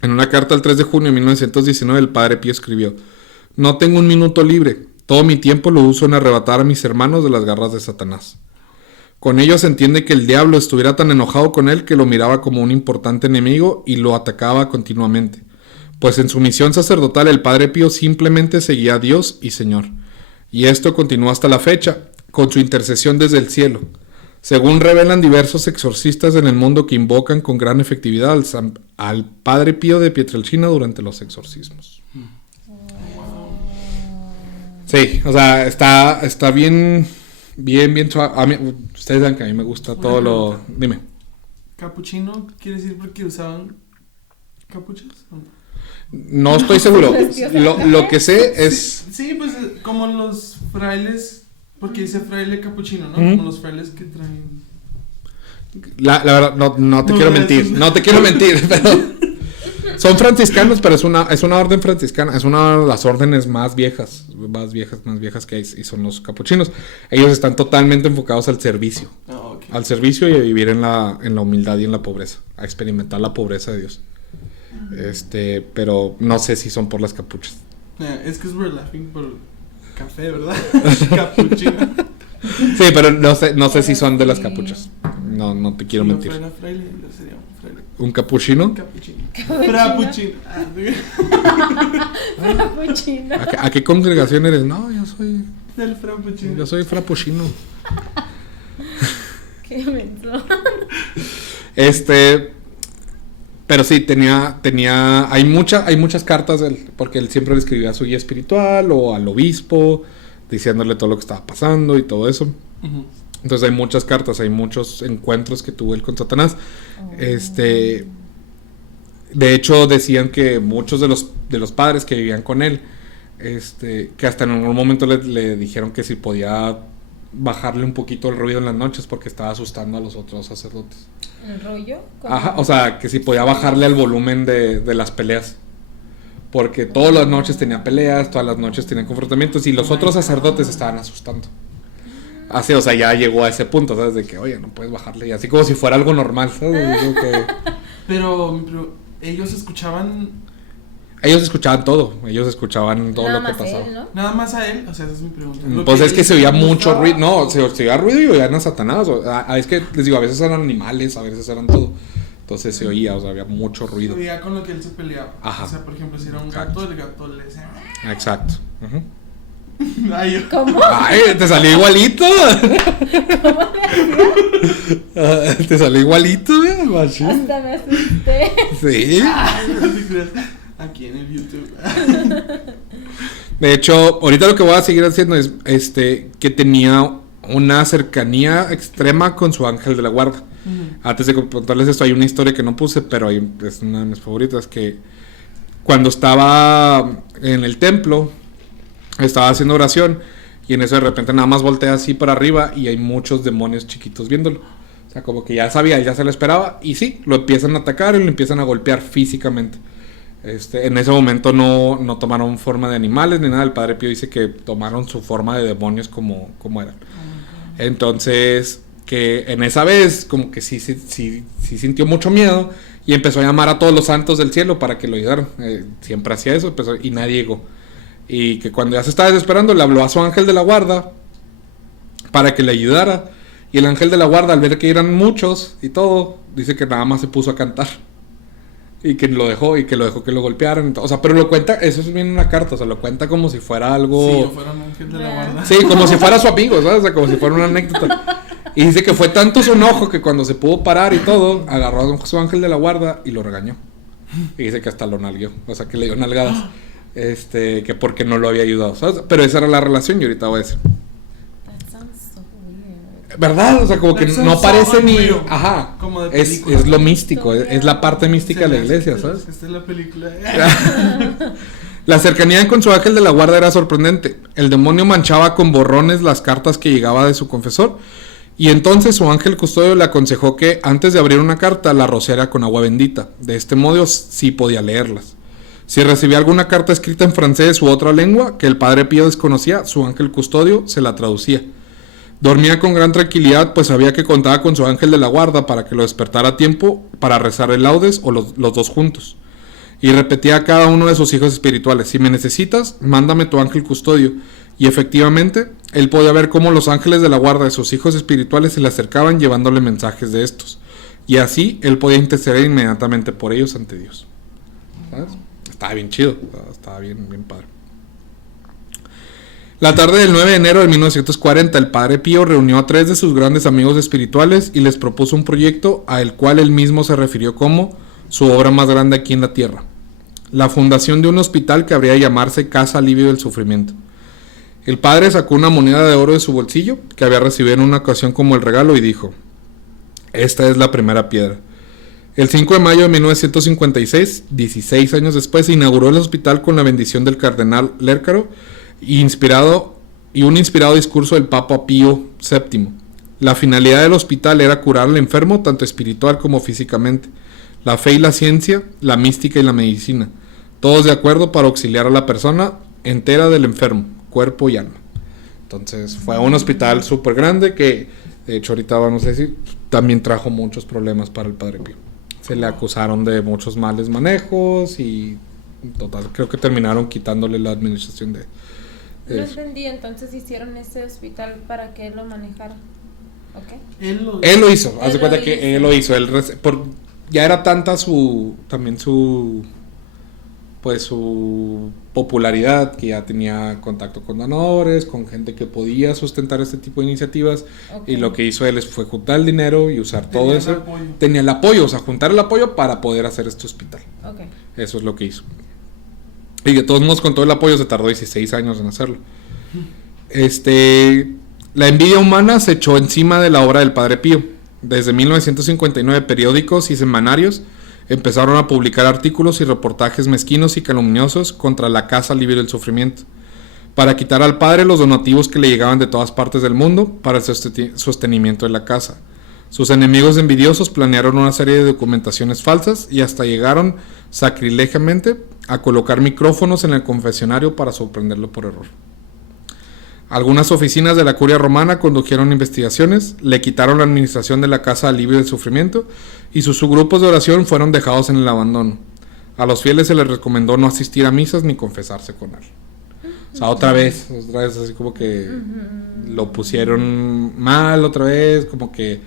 En una carta el 3 de junio de 1919 el Padre Pío escribió: "No tengo un minuto libre, todo mi tiempo lo uso en arrebatar a mis hermanos de las garras de Satanás. Con ello se entiende que el diablo estuviera tan enojado con él que lo miraba como un importante enemigo y lo atacaba continuamente, pues en su misión sacerdotal el Padre Pío simplemente seguía a Dios y Señor, y esto continuó hasta la fecha, con su intercesión desde el cielo, según revelan diversos exorcistas en el mundo que invocan con gran efectividad al Padre Pío de Pietrelcina durante los exorcismos." Sí, o sea, está bien suave. A mí, ustedes saben que a mí me gusta todo lo... Dime. ¿Capuchino quiere decir porque usaban capuchas? ¿O no? No estoy seguro. Lo que sé es... Sí, pues como los frailes, porque dice fraile capuchino, ¿no? Ujú. Como los frailes que traen... La verdad, no te No, quiero no, mentir. eso- No te quiero mentir, pero... Son franciscanos, pero es una orden franciscana. Es una de las órdenes más viejas que hay, y son los capuchinos. Ellos están totalmente enfocados al servicio. Oh, ok. Al servicio y a vivir en la humildad y en la pobreza. A experimentar la pobreza de Dios. Pero no sé si son por las capuchas. Es que we're laughing por café, ¿verdad? Capuchino. Sí, pero no sé si son de las capuchas. No te quiero Si mentir. no fuera fraile, yo sería un fraile. ¿Un capuchino? Capuchino. Capuchino. Frappuccino. Ah, sí. Capuchino. ¿A qué congregación eres? No, Del frappuccino. yo soy frappuccino. Qué menso. Pero sí, hay muchas cartas de él, porque él siempre le escribía a su guía espiritual o al obispo, diciéndole todo lo que estaba pasando y todo eso. Ujú. Entonces hay muchas cartas, hay muchos encuentros que tuvo él con Satanás. De hecho, decían que muchos de los padres que vivían con él, que hasta en algún momento le dijeron que si podía bajarle un poquito el ruido en las noches porque estaba asustando a los otros sacerdotes. ¿El rollo? ¿Cómo? Ajá, o sea, que si podía bajarle el volumen de las peleas. Porque todas las noches tenía peleas, todas las noches tenía confrontamientos y los otros sacerdotes estaban asustando. Así, o sea, ya llegó a ese punto, ¿sabes? De que, oye, no puedes bajarle. Y así como si fuera algo normal, ¿sabes? Digo que... Pero ellos escuchaban Ellos escuchaban todo Nada lo que más pasaba. él, ¿no? nada más a él, o sea, esa es mi pregunta. Pues es que se oía él mucho estaba- ruido, no, se oía ruido y oían a Satanás. Es que les digo, a veces eran animales, a veces eran todo. Entonces se oía, o sea, había mucho Se ruido. oía con lo que él se peleaba. Ajá. O sea, por ejemplo, si era un Exacto. gato, el gato le decía... Exacto. Ujú. Ay, ¿Cómo? Ay, te salió igualito. Te salió igualito, machín. Hasta me asusté. Sí. no te creas. Aquí en el YouTube. De hecho, ahorita lo que voy a seguir haciendo es que tenía una cercanía extrema con su ángel de la guarda. Antes de contarles esto, hay una historia que no puse, pero es una de mis favoritas, que cuando estaba en el templo, estaba haciendo oración, y en eso de repente nada más voltea así para arriba y hay muchos demonios chiquitos viéndolo. O sea, como que ya sabía, ya se lo esperaba, y sí, lo empiezan a atacar y lo empiezan a golpear físicamente. En ese momento no tomaron forma de animales ni nada. El Padre Pío dice que tomaron su forma de demonios como eran. Entonces, que en esa vez como que sí sintió mucho miedo y empezó a llamar a todos los santos del cielo para que lo ayudaran. Siempre hacía eso, y nadie llegó. Y que cuando ya se estaba desesperando le habló a su ángel de la guarda para que le ayudara. Y el ángel de la guarda, al ver que eran muchos y todo, dice que nada más se puso a cantar. Y que lo dejó que lo golpearan. O sea, pero lo cuenta, eso es bien una carta, o sea, lo cuenta como si fuera algo... Si yo fuera un ángel de la guarda. Sí, como si fuera su amigo, ¿sabes? O sea, como si fuera una anécdota. Y dice que fue tanto su enojo que cuando se pudo parar y todo, agarró a su ángel de la guarda y lo regañó. Y dice que hasta lo nalgueó, o sea, que le dio nalgadas. Que porque no lo había ayudado, ¿sabes? Pero esa era la relación y ahorita voy a decir. That sounds so weird. ¿Verdad? O sea, como que That no sounds parece so ni... unreal. Ajá. Como de Es película. lo místico, es la parte mística de la iglesia, ¿sabes? Esta es la película. La cercanía con su ángel de la guarda era sorprendente. El demonio manchaba con borrones las cartas que llegaba de su confesor, y entonces su ángel custodio le aconsejó que antes de abrir una carta la rociara con agua bendita. De este modo sí podía leerlas. Si recibía alguna carta escrita en francés u otra lengua que el Padre Pío desconocía, su ángel custodio se la traducía. Dormía con gran tranquilidad, pues sabía que contaba con su ángel de la guarda para que lo despertara a tiempo para rezar el laudes o los dos juntos. Y repetía a cada uno de sus hijos espirituales: si me necesitas, mándame tu ángel custodio. Y efectivamente, él podía ver cómo los ángeles de la guarda de sus hijos espirituales se le acercaban llevándole mensajes de estos. Y así, él podía interceder inmediatamente por ellos ante Dios. ¿Sabes? Estaba bien chido, estaba bien padre. La tarde del 9 de enero de 1940, el Padre Pío reunió a 3 de sus grandes amigos espirituales y les propuso un proyecto al cual él mismo se refirió como su obra más grande aquí en la tierra: la fundación de un hospital que habría de llamarse Casa Alivio del Sufrimiento. El padre sacó una moneda de oro de su bolsillo, que había recibido en una ocasión como el regalo, y dijo: esta es la primera piedra. El 5 de mayo de 1956, 16 años después, se inauguró el hospital con la bendición del cardenal Lércaro y un inspirado discurso del Papa Pío VII. La finalidad del hospital era curar al enfermo tanto espiritual como físicamente. La fe y la ciencia, la mística y la medicina, todos de acuerdo para auxiliar a la persona entera del enfermo, cuerpo y alma. Entonces fue un hospital súper grande que, de hecho, ahorita vamos a decir, también trajo muchos problemas para el Padre Pío. Se le acusaron de muchos males manejos y, total, creo que terminaron quitándole la administración de No eso. entendí, entonces hicieron ese hospital para que él lo manejara. ¿Ok? Él Él lo hizo, haz de Él cuenta lo que hizo. él lo hizo. Ya era tanta ya pues su popularidad, que ya tenía contacto con donadores, con gente que podía sustentar este tipo de iniciativas. Okay. Y lo que hizo él fue juntar el dinero y usar todo Tenía el eso. apoyo. Tenía el apoyo, o sea, juntar el apoyo para poder hacer este hospital. Okay. Eso es lo que hizo. Y de todos modos, con todo el apoyo se tardó 16 años en hacerlo. La envidia humana se echó encima de la obra del Padre Pío. Desde 1959, periódicos y semanarios empezaron a publicar artículos y reportajes mezquinos y calumniosos contra la Casa Libre del Sufrimiento, para quitar al padre los donativos que le llegaban de todas partes del mundo para el sostenimiento de la casa. Sus enemigos envidiosos planearon una serie de documentaciones falsas y hasta llegaron sacrilegiamente a colocar micrófonos en el confesionario para sorprenderlo por error. Algunas oficinas de la curia romana condujeron investigaciones, le quitaron la administración de la Casa Alivio del Sufrimiento y sus subgrupos de oración fueron dejados en el abandono. A los fieles se les recomendó no asistir a misas ni confesarse con él. O sea, otra vez así como que lo pusieron mal otra vez, como que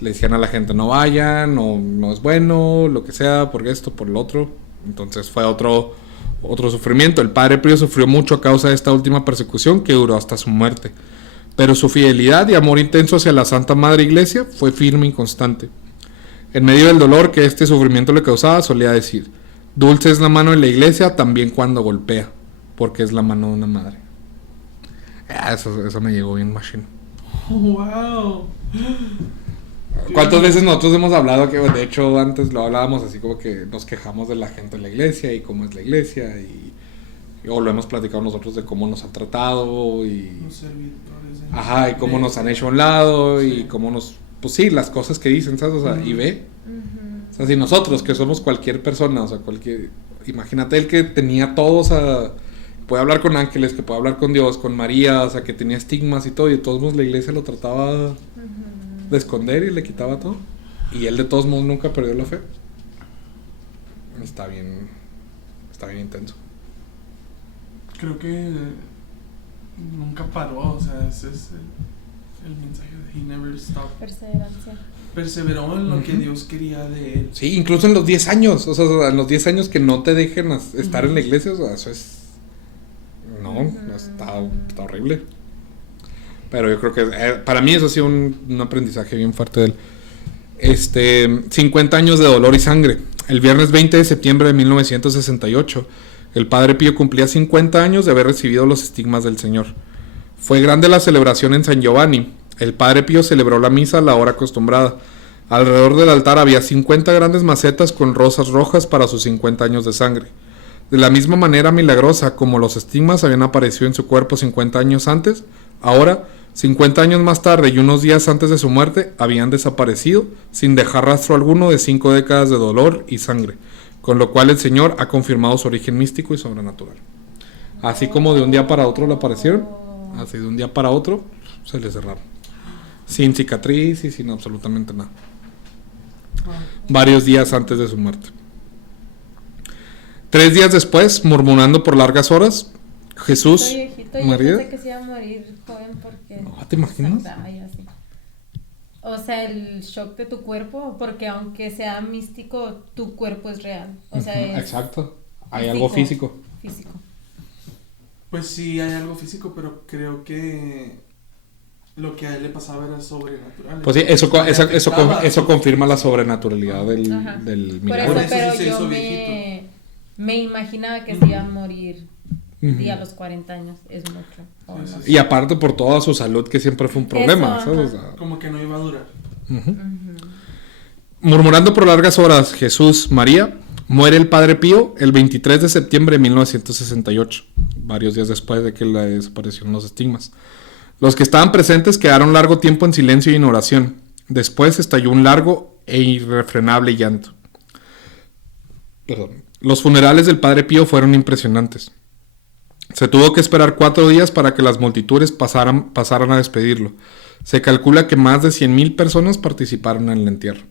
le decían a la gente no vayan, no es bueno, lo que sea, por esto, por lo otro. Entonces fue otro sufrimiento. El Padre Pío sufrió mucho a causa de esta última persecución que duró hasta su muerte. Pero su fidelidad y amor intenso hacia la Santa Madre Iglesia fue firme y constante. En medio del dolor que este sufrimiento le causaba, solía decir: dulce es la mano de la Iglesia también cuando golpea, porque es la mano de una madre. Eso me llegó bien machine. ¡Wow! ¿Cuántas veces nosotros hemos hablado que, de hecho, antes lo hablábamos así como que nos quejamos de la gente de la iglesia y cómo es la iglesia o lo hemos platicado nosotros de cómo nos ha tratado y Los servidores. ajá, y cómo nos han hecho a un lado Sí. y cómo nos, pues sí, las cosas que dicen, ¿sabes? O sea, y ve, o sea, si nosotros que somos cualquier persona, o sea, imagínate el que tenía todo, o sea, puede hablar con ángeles, que puede hablar con Dios, con María, o sea, que tenía estigmas y todo, y de todos modos la iglesia lo trataba de esconder y le quitaba todo. Y él de todos modos nunca perdió la fe. Está bien intenso. Creo que nunca paró, o sea, ese es el mensaje de He Never Stopped. Perseverancia. Perseveró en lo que Dios quería de él. Sí, incluso en los 10 años, o sea, en los 10 años que no te dejen estar en la iglesia, o sea, eso es... No, está horrible. Pero yo creo que para mí eso ha sido un aprendizaje bien fuerte de él. 50 años de dolor y sangre. El viernes 20 de septiembre de 1968, el Padre Pío cumplía 50 años de haber recibido los estigmas del Señor. Fue grande la celebración en San Giovanni. El Padre Pío celebró la misa a la hora acostumbrada. Alrededor del altar había 50 grandes macetas con rosas rojas para sus 50 años de sangre. De la misma manera milagrosa como los estigmas habían aparecido en su cuerpo 50 años antes, ahora, 50 años más tarde y unos días antes de su muerte, habían desaparecido sin dejar rastro alguno de 5 décadas de dolor y sangre, con lo cual el Señor ha confirmado su origen místico y sobrenatural. Así como de un día para otro le aparecieron, así de un día para otro se le cerraron. Sin cicatriz y sin absolutamente nada. Varios días antes de su muerte. 3 días después, murmurando por largas horas, Jesús, Soy viejito, yo María... pensé que se iba a morir joven porque... No, ¿te imaginas? sangraba y así. O sea, el shock de tu cuerpo, porque aunque sea místico, tu cuerpo es real. O sea, es exacto. Hay algo físico. Físico. Pues sí, hay algo físico, pero creo que lo que a él le pasaba era sobrenatural. Pues sí, eso confirma la sobrenaturalidad Ajá. del Por milagro. eso, Por eso pero sí se yo hizo me imaginaba que se iba a morir y a los 40 años. Es mucho. O Sí, no sí, Y aparte por toda su salud, que siempre fue un problema, Eso, ¿sabes? ajá. O sea, Como que no iba a durar. murmurando por largas horas, Jesús, María, muere el Padre Pío el 23 de septiembre de 1968, varios días después de que le desaparecieron los estigmas. Los que estaban presentes quedaron largo tiempo en silencio y en oración. Después estalló un largo e irrefrenable llanto. Los funerales del Padre Pío fueron impresionantes. Se tuvo que esperar 4 días para que las multitudes pasaran a despedirlo. Se calcula que más de 100,000 personas participaron en el entierro.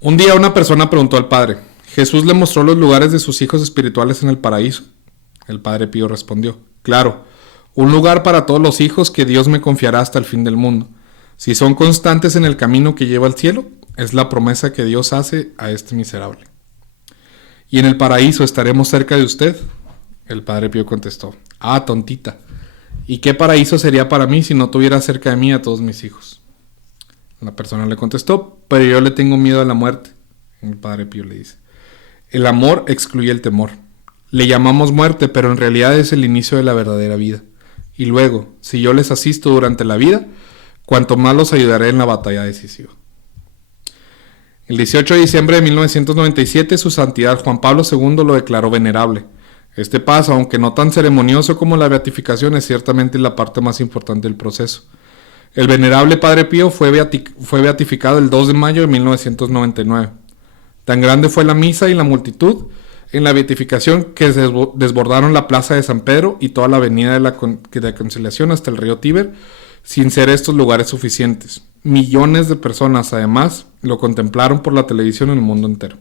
Un día una persona preguntó al Padre: ¿Jesús le mostró los lugares de sus hijos espirituales en el paraíso? El Padre Pío respondió: claro, un lugar para todos los hijos que Dios me confiará hasta el fin del mundo. Si son constantes en el camino que lleva al cielo, es la promesa que Dios hace a este miserable. ¿Y en el paraíso estaremos cerca de usted? El Padre Pío contestó, ah, tontita, ¿y qué paraíso sería para mí si no tuviera cerca de mí a todos mis hijos? La persona le contestó, pero yo le tengo miedo a la muerte. El Padre Pío le dice, el amor excluye el temor. Le llamamos muerte, pero en realidad es el inicio de la verdadera vida. Y luego, si yo les asisto durante la vida, cuanto más los ayudaré en la batalla decisiva. El 18 de diciembre de 1997, su santidad Juan Pablo II lo declaró venerable. Este paso, aunque no tan ceremonioso como la beatificación, es ciertamente la parte más importante del proceso. El venerable Padre Pío fue beatificado el 2 de mayo de 1999. Tan grande fue la misa y la multitud en la beatificación que se desbordaron la plaza de San Pedro y toda la avenida de la Conciliación hasta el río Tíber, sin ser estos lugares suficientes. Millones de personas, además, lo contemplaron por la televisión en el mundo entero.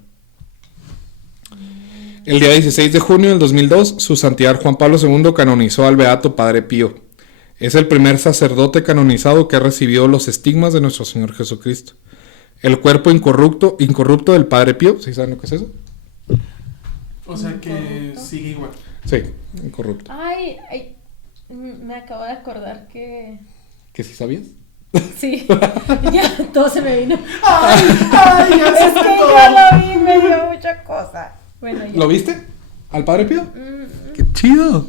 El día 16 de junio del 2002, su santidad Juan Pablo II canonizó al beato Padre Pío. Es el primer sacerdote canonizado que ha recibido los estigmas de nuestro Señor Jesucristo. El cuerpo incorrupto del Padre Pío, ¿sí saben lo que es eso? O sea que sigue igual. Sí, incorrupto. Ay, me acabo de acordar que... ¿Que sí sabías? Sí, ya todo se me vino. ¡Ay, ya Es se que fue yo todo! lo vi, me dio mucha cosa. Bueno, ya. ¿Lo viste? ¿Al Padre Pío? ¡Qué chido!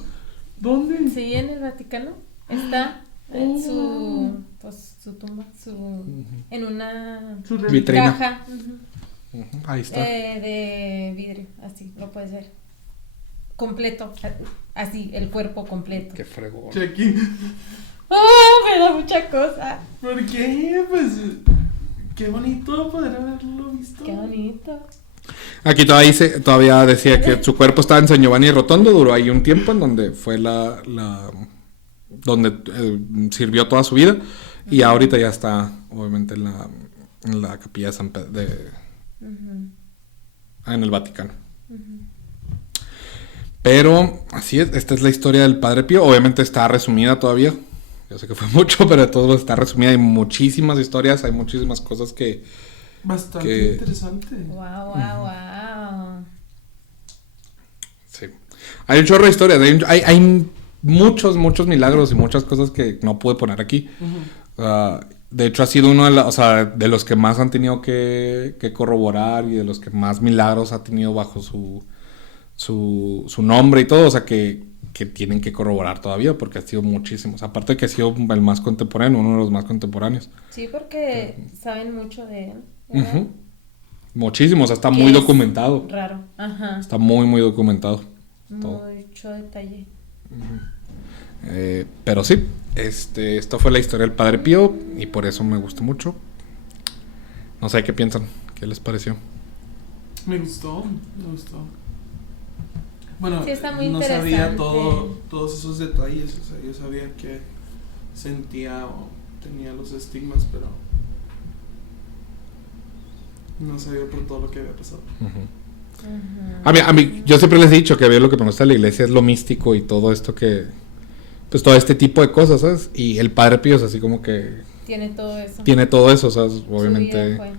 ¿Dónde? Sí, en el Vaticano está su tumba, en una Su Vitrina. caja Ahí está. de vidrio, así lo puedes ver. Completo, así, el cuerpo completo. Qué fregón. Chequi. Me da mucha cosa. ¿Por qué? Pues qué bonito poder haberlo visto. Qué bonito. Aquí todavía decía que su cuerpo estaba en San Giovanni Rotondo, duró ahí un tiempo en donde fue donde sirvió toda su vida, y ahorita ya está obviamente en la capilla de San Pedro en el Vaticano. Pero así es, esta es la historia del Padre Pío. Obviamente está resumida todavía, yo sé que fue mucho, pero todo está resumida. Hay muchísimas historias, hay muchísimas cosas que Bastante interesante. Wow. sí. Hay un chorro de historias, hay muchos milagros y muchas cosas que no pude poner aquí. De hecho ha sido uno de los que más han tenido que corroborar, y de los que más milagros ha tenido bajo su nombre y todo, o sea que tienen que corroborar todavía, porque ha sido muchísimos, aparte de que ha sido el más contemporáneo, uno de los más contemporáneos. Sí, porque saben mucho de él, ¿verdad? Muchísimos, está Que muy es documentado. Raro, ajá. Está muy documentado todo. Mucho detalle. Pero sí, esto fue la historia del Padre Pío, y por eso me gustó mucho. No sé qué piensan, qué les pareció. Me gustó. Bueno, Sí, está muy no interesante. sabía todos esos detalles, o sea, yo sabía que sentía o tenía los estigmas, pero no sabía por todo lo que había pasado. A mí, yo siempre les he dicho que a mí lo que me gusta de la iglesia es lo místico y todo esto pues todo este tipo de cosas, ¿sabes? Y el Padre Pío es así como que Tiene todo eso. tiene todo eso, ¿sabes? Su Obviamente. vida fue.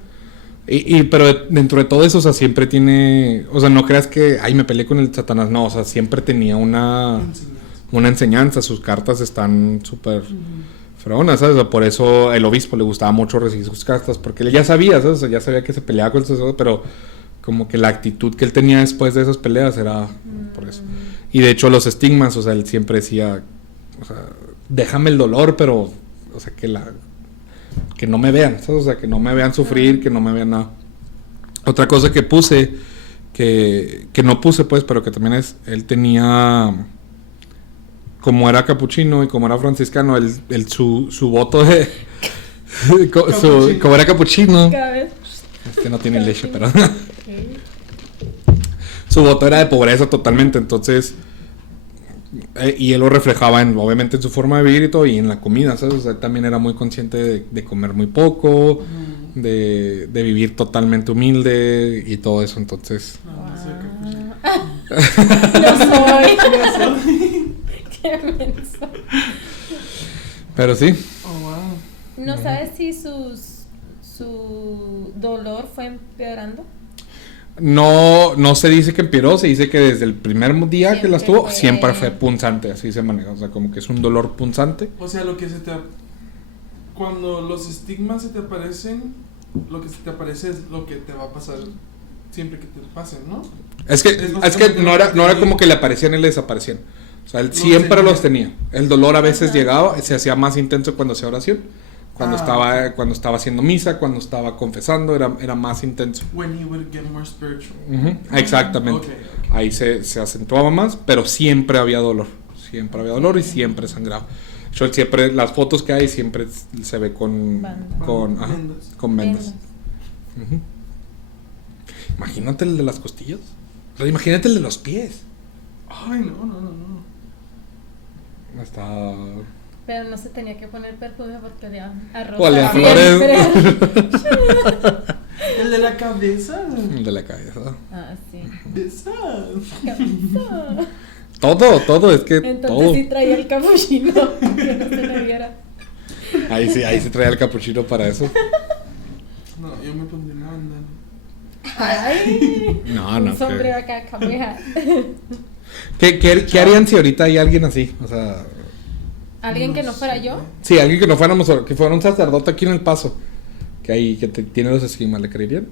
Pero dentro de todo eso, o sea, siempre tiene, o sea, no creas que, ay, me peleé con el Satanás, no, o sea, siempre tenía una enseñanza, sus cartas están súper fregonas, ¿sabes? O sea, por eso el obispo le gustaba mucho recibir sus cartas, porque él ya sabía, ¿sabes? O sea, ya sabía que se peleaba con el sacerdote, pero como que la actitud que él tenía después de esas peleas era por eso. Y de hecho los estigmas, o sea, él siempre decía, o sea, déjame el dolor, pero, o sea, que no me vean, ¿sabes? O sea, que no me vean sufrir, que no me vean nada. Otra cosa que puse, que no puse pues, pero que también él tenía, como era capuchino y como era franciscano, su voto de, como era capuchino, Cada vez. no tiene leche, pero su voto era de pobreza totalmente, entonces, y él lo reflejaba obviamente en su forma de vivir y todo, y en la comida, ¿sabes? O sea, también era muy consciente de comer muy poco, de vivir totalmente humilde y todo eso, entonces. No soy capuchino. No soy. Qué menso. Pero sí. Oh, wow. ¿No sabes si su dolor fue empeorando? No se dice que empeoró, se dice que desde el primer día que las Siempre tuvo, fue- siempre fue punzante, así se maneja. O sea, como que es un dolor punzante. O sea, lo que se te... Cuando los estigmas se te aparecen, lo que se te aparece es lo que te va a pasar siempre que te pasen, ¿no? Es que básicamente no lo era, que no era tenía. como que le aparecían y le desaparecían. O sea, él Los siempre tenía. los tenía. El dolor a veces Ajá. llegaba, se hacía más intenso cuando hacía oración. Cuando Ah, cuando estaba haciendo misa, cuando estaba confesando, era más intenso. When he would get more spiritual. Ujú, exactamente. Ok. Ahí se acentuaba más, pero siempre había dolor. Siempre había dolor y siempre sangraba. Yo siempre, las fotos que hay siempre se ve con Banda. Vendas. con vendas. Ujú. Imagínate el de las costillas. Pero imagínate el de los pies. Ay, no. Está... Pero no se tenía que poner perfume porque olía a rosa. Olía a siempre. El de la cabeza. El de la cabeza. Ah, sí. Esa. Cabeza. Todo, es que Entonces todo. sí traía el capuchino, que no se le viera. Ahí se traía el capuchino para eso. No, yo me pondría una bandana. Ay, No, un no. sombrero acá, camueja. ¿Qué harían si ahorita hay alguien así? O sea, ¿Alguien que no fuera yo? sí, alguien que no fuéramos, que fuera un sacerdote aquí en El Paso, que ahí tiene los esquemas, ¿le creerían?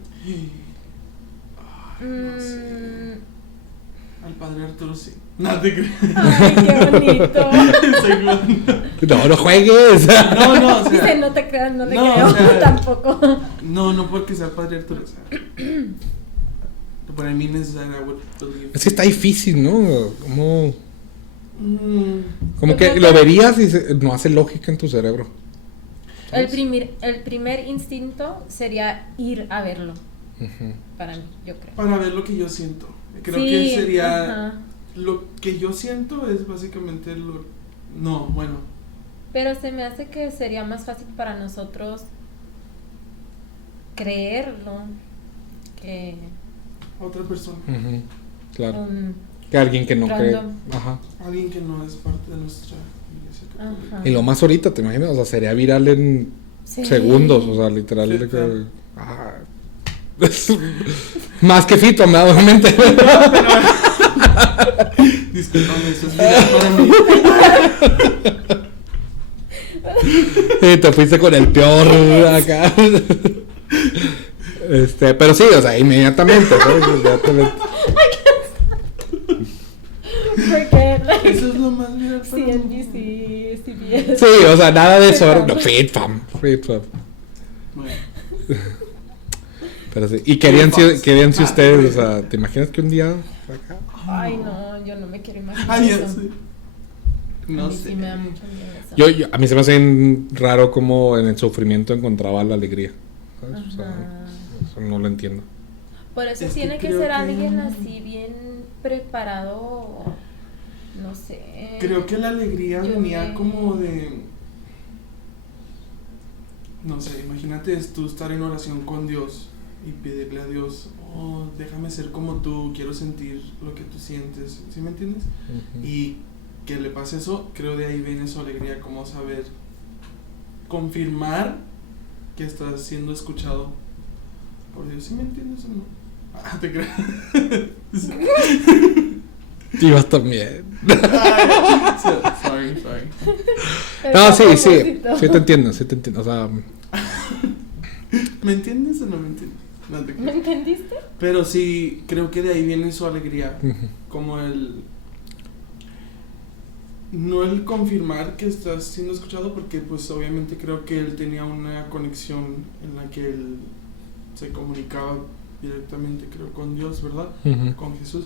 Mm, Al padre Arturo sí. No te crees. ay, qué bonito. No juegues. No, o Dice, sea. no te creas, no le No, creo o sea, tampoco. No porque sea el padre Arturo. O sea. Para mí necesario, I would believe. Es que está difícil, ¿no? Como Yo que creo lo que- verías y no hace lógica en tu cerebro. El primer instinto sería ir a verlo. Ujú. Para mí, yo creo. Para ver lo que yo siento. Creo Sí, que sería. ajá. Lo que yo siento es básicamente lo. No, bueno. Pero se me hace que sería más fácil para nosotros creerlo que Otra persona. Ujú, claro. un... Que alguien que no cree. Random. Ajá. Alguien que no es parte de nuestra iglesia católica. Ajá. Y lo más ahorita, ¿te imaginas? O sea, sería viral en Sí. segundos, o sea, literal. Sí, de que- claro. ah. Más que Fito, obviamente. Disculpame, eso es viral para mí. Y te fuiste con el peor acá. Pero sí, o sea, inmediatamente, ¿sabes? Inmediatamente. Porque Eso es lo más viral para mí. CNBC, CBS. Sí, o sea, nada de eso. Fitfam. No, Fitfam. Bueno, Pero sí. ¿Y querían si Ah, ustedes? O sí. sea, ¿te imaginas que un día acá? Ay, no, yo no me quiero imaginar Ay, ya eso. sé. A No mí sé. sí me da mucho miedo eso. A mí se me hace raro como en el sufrimiento encontraba la alegría. ¿Sabes? O sea, Ajá. eso no lo entiendo. Por eso Es que tiene que creo ser que- alguien así bien preparado, no sé. Creo que la alegría Yo venía me- como de. No sé, imagínate tú estar en oración con Dios y pedirle a Dios, oh, déjame ser como tú, quiero sentir lo que tú sientes, ¿sí me entiendes? Ujú. Y que le pase eso, creo de ahí viene su alegría, como saber confirmar que estás siendo escuchado por Dios, ¿sí me entiendes o no? Ah, te creo. Ibas también. Sorry. No, Está sí, propósito. sí te entiendo, O sea, ¿Me entiendes o no me entiendes? No te ¿Me creo. entendiste? Pero sí, creo que de ahí viene su alegría. ujú. Como no el confirmar que estás siendo escuchado, porque pues obviamente creo que él tenía una conexión en la que él se comunicaba directamente, creo, con Dios, ¿verdad? Ujú. Con Jesús.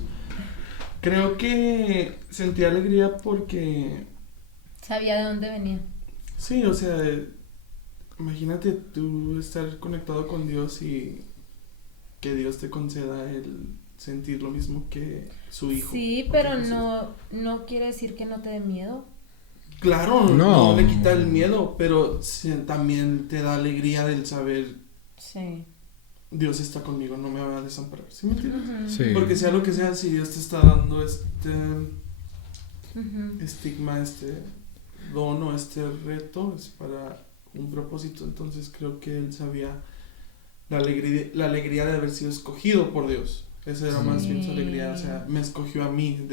Creo que sentía alegría porque, Sabía de dónde venía. sí, o sea, imagínate tú estar conectado con Dios y que Dios te conceda el sentir lo mismo que su hijo. Sí, o pero que Jesús. no quiere decir que no te dé miedo. Claro, No. no le quita el miedo, pero también te da alegría del saber Sí. Dios está conmigo, no me va a desamparar. ¿Sí me entiendes? Ujú. Sí. Porque sea lo que sea, si Dios te está dando este Ujú. estigma, este don o este reto, es para un propósito. Entonces creo que él sabía la alegría de haber sido escogido por Dios. Esa era más bien su alegría, o sea, me escogió a mí.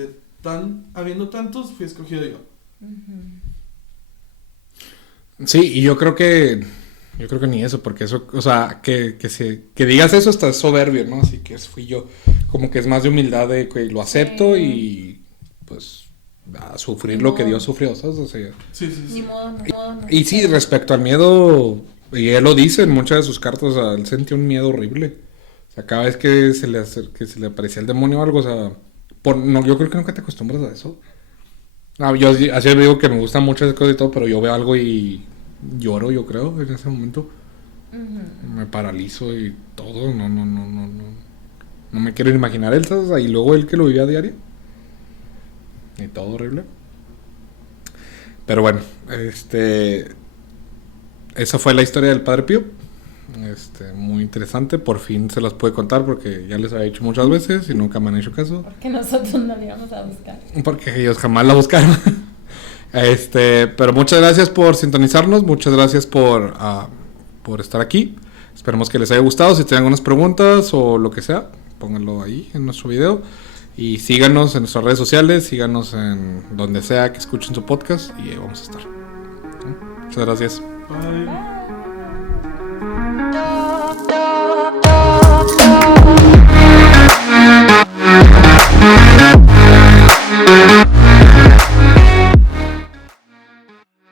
Habiendo tantos, fui escogido yo. Sí, y yo creo que ni eso, porque eso, o sea, que digas eso hasta es soberbio, ¿no? Así que fui yo. Como que es más de humildad de que lo acepto y pues a sufrir lo que Dios sufrió, ¿sabes? O sea, Sí. Ni modo, no. y sí, respecto al miedo, y él lo dice en muchas de sus cartas, o sea, él sentía un miedo horrible. O sea, cada vez que se le aparecía el demonio o algo, o sea, no, yo creo que nunca te acostumbras a eso. Yo así digo que me gustan muchas cosas y todo, pero yo veo algo y lloro, yo creo, en ese momento. Me paralizo y todo, no me quiero imaginar él, ¿sabes? Y luego él que lo vivía a diario. Y todo horrible. Pero bueno, esa fue la historia del Padre Pío. Muy interesante, por fin se las pude contar porque ya les había dicho muchas veces y nunca me han hecho caso. Porque nosotros no la íbamos a buscar. Porque ellos jamás la buscaron. Pero muchas gracias por sintonizarnos, muchas gracias por estar aquí. Esperemos que les haya gustado. Si tienen algunas preguntas o lo que sea, pónganlo ahí en nuestro video. Y síganos en nuestras redes sociales, síganos en donde sea que escuchen su podcast y ahí vamos a estar. Muchas gracias. Bye.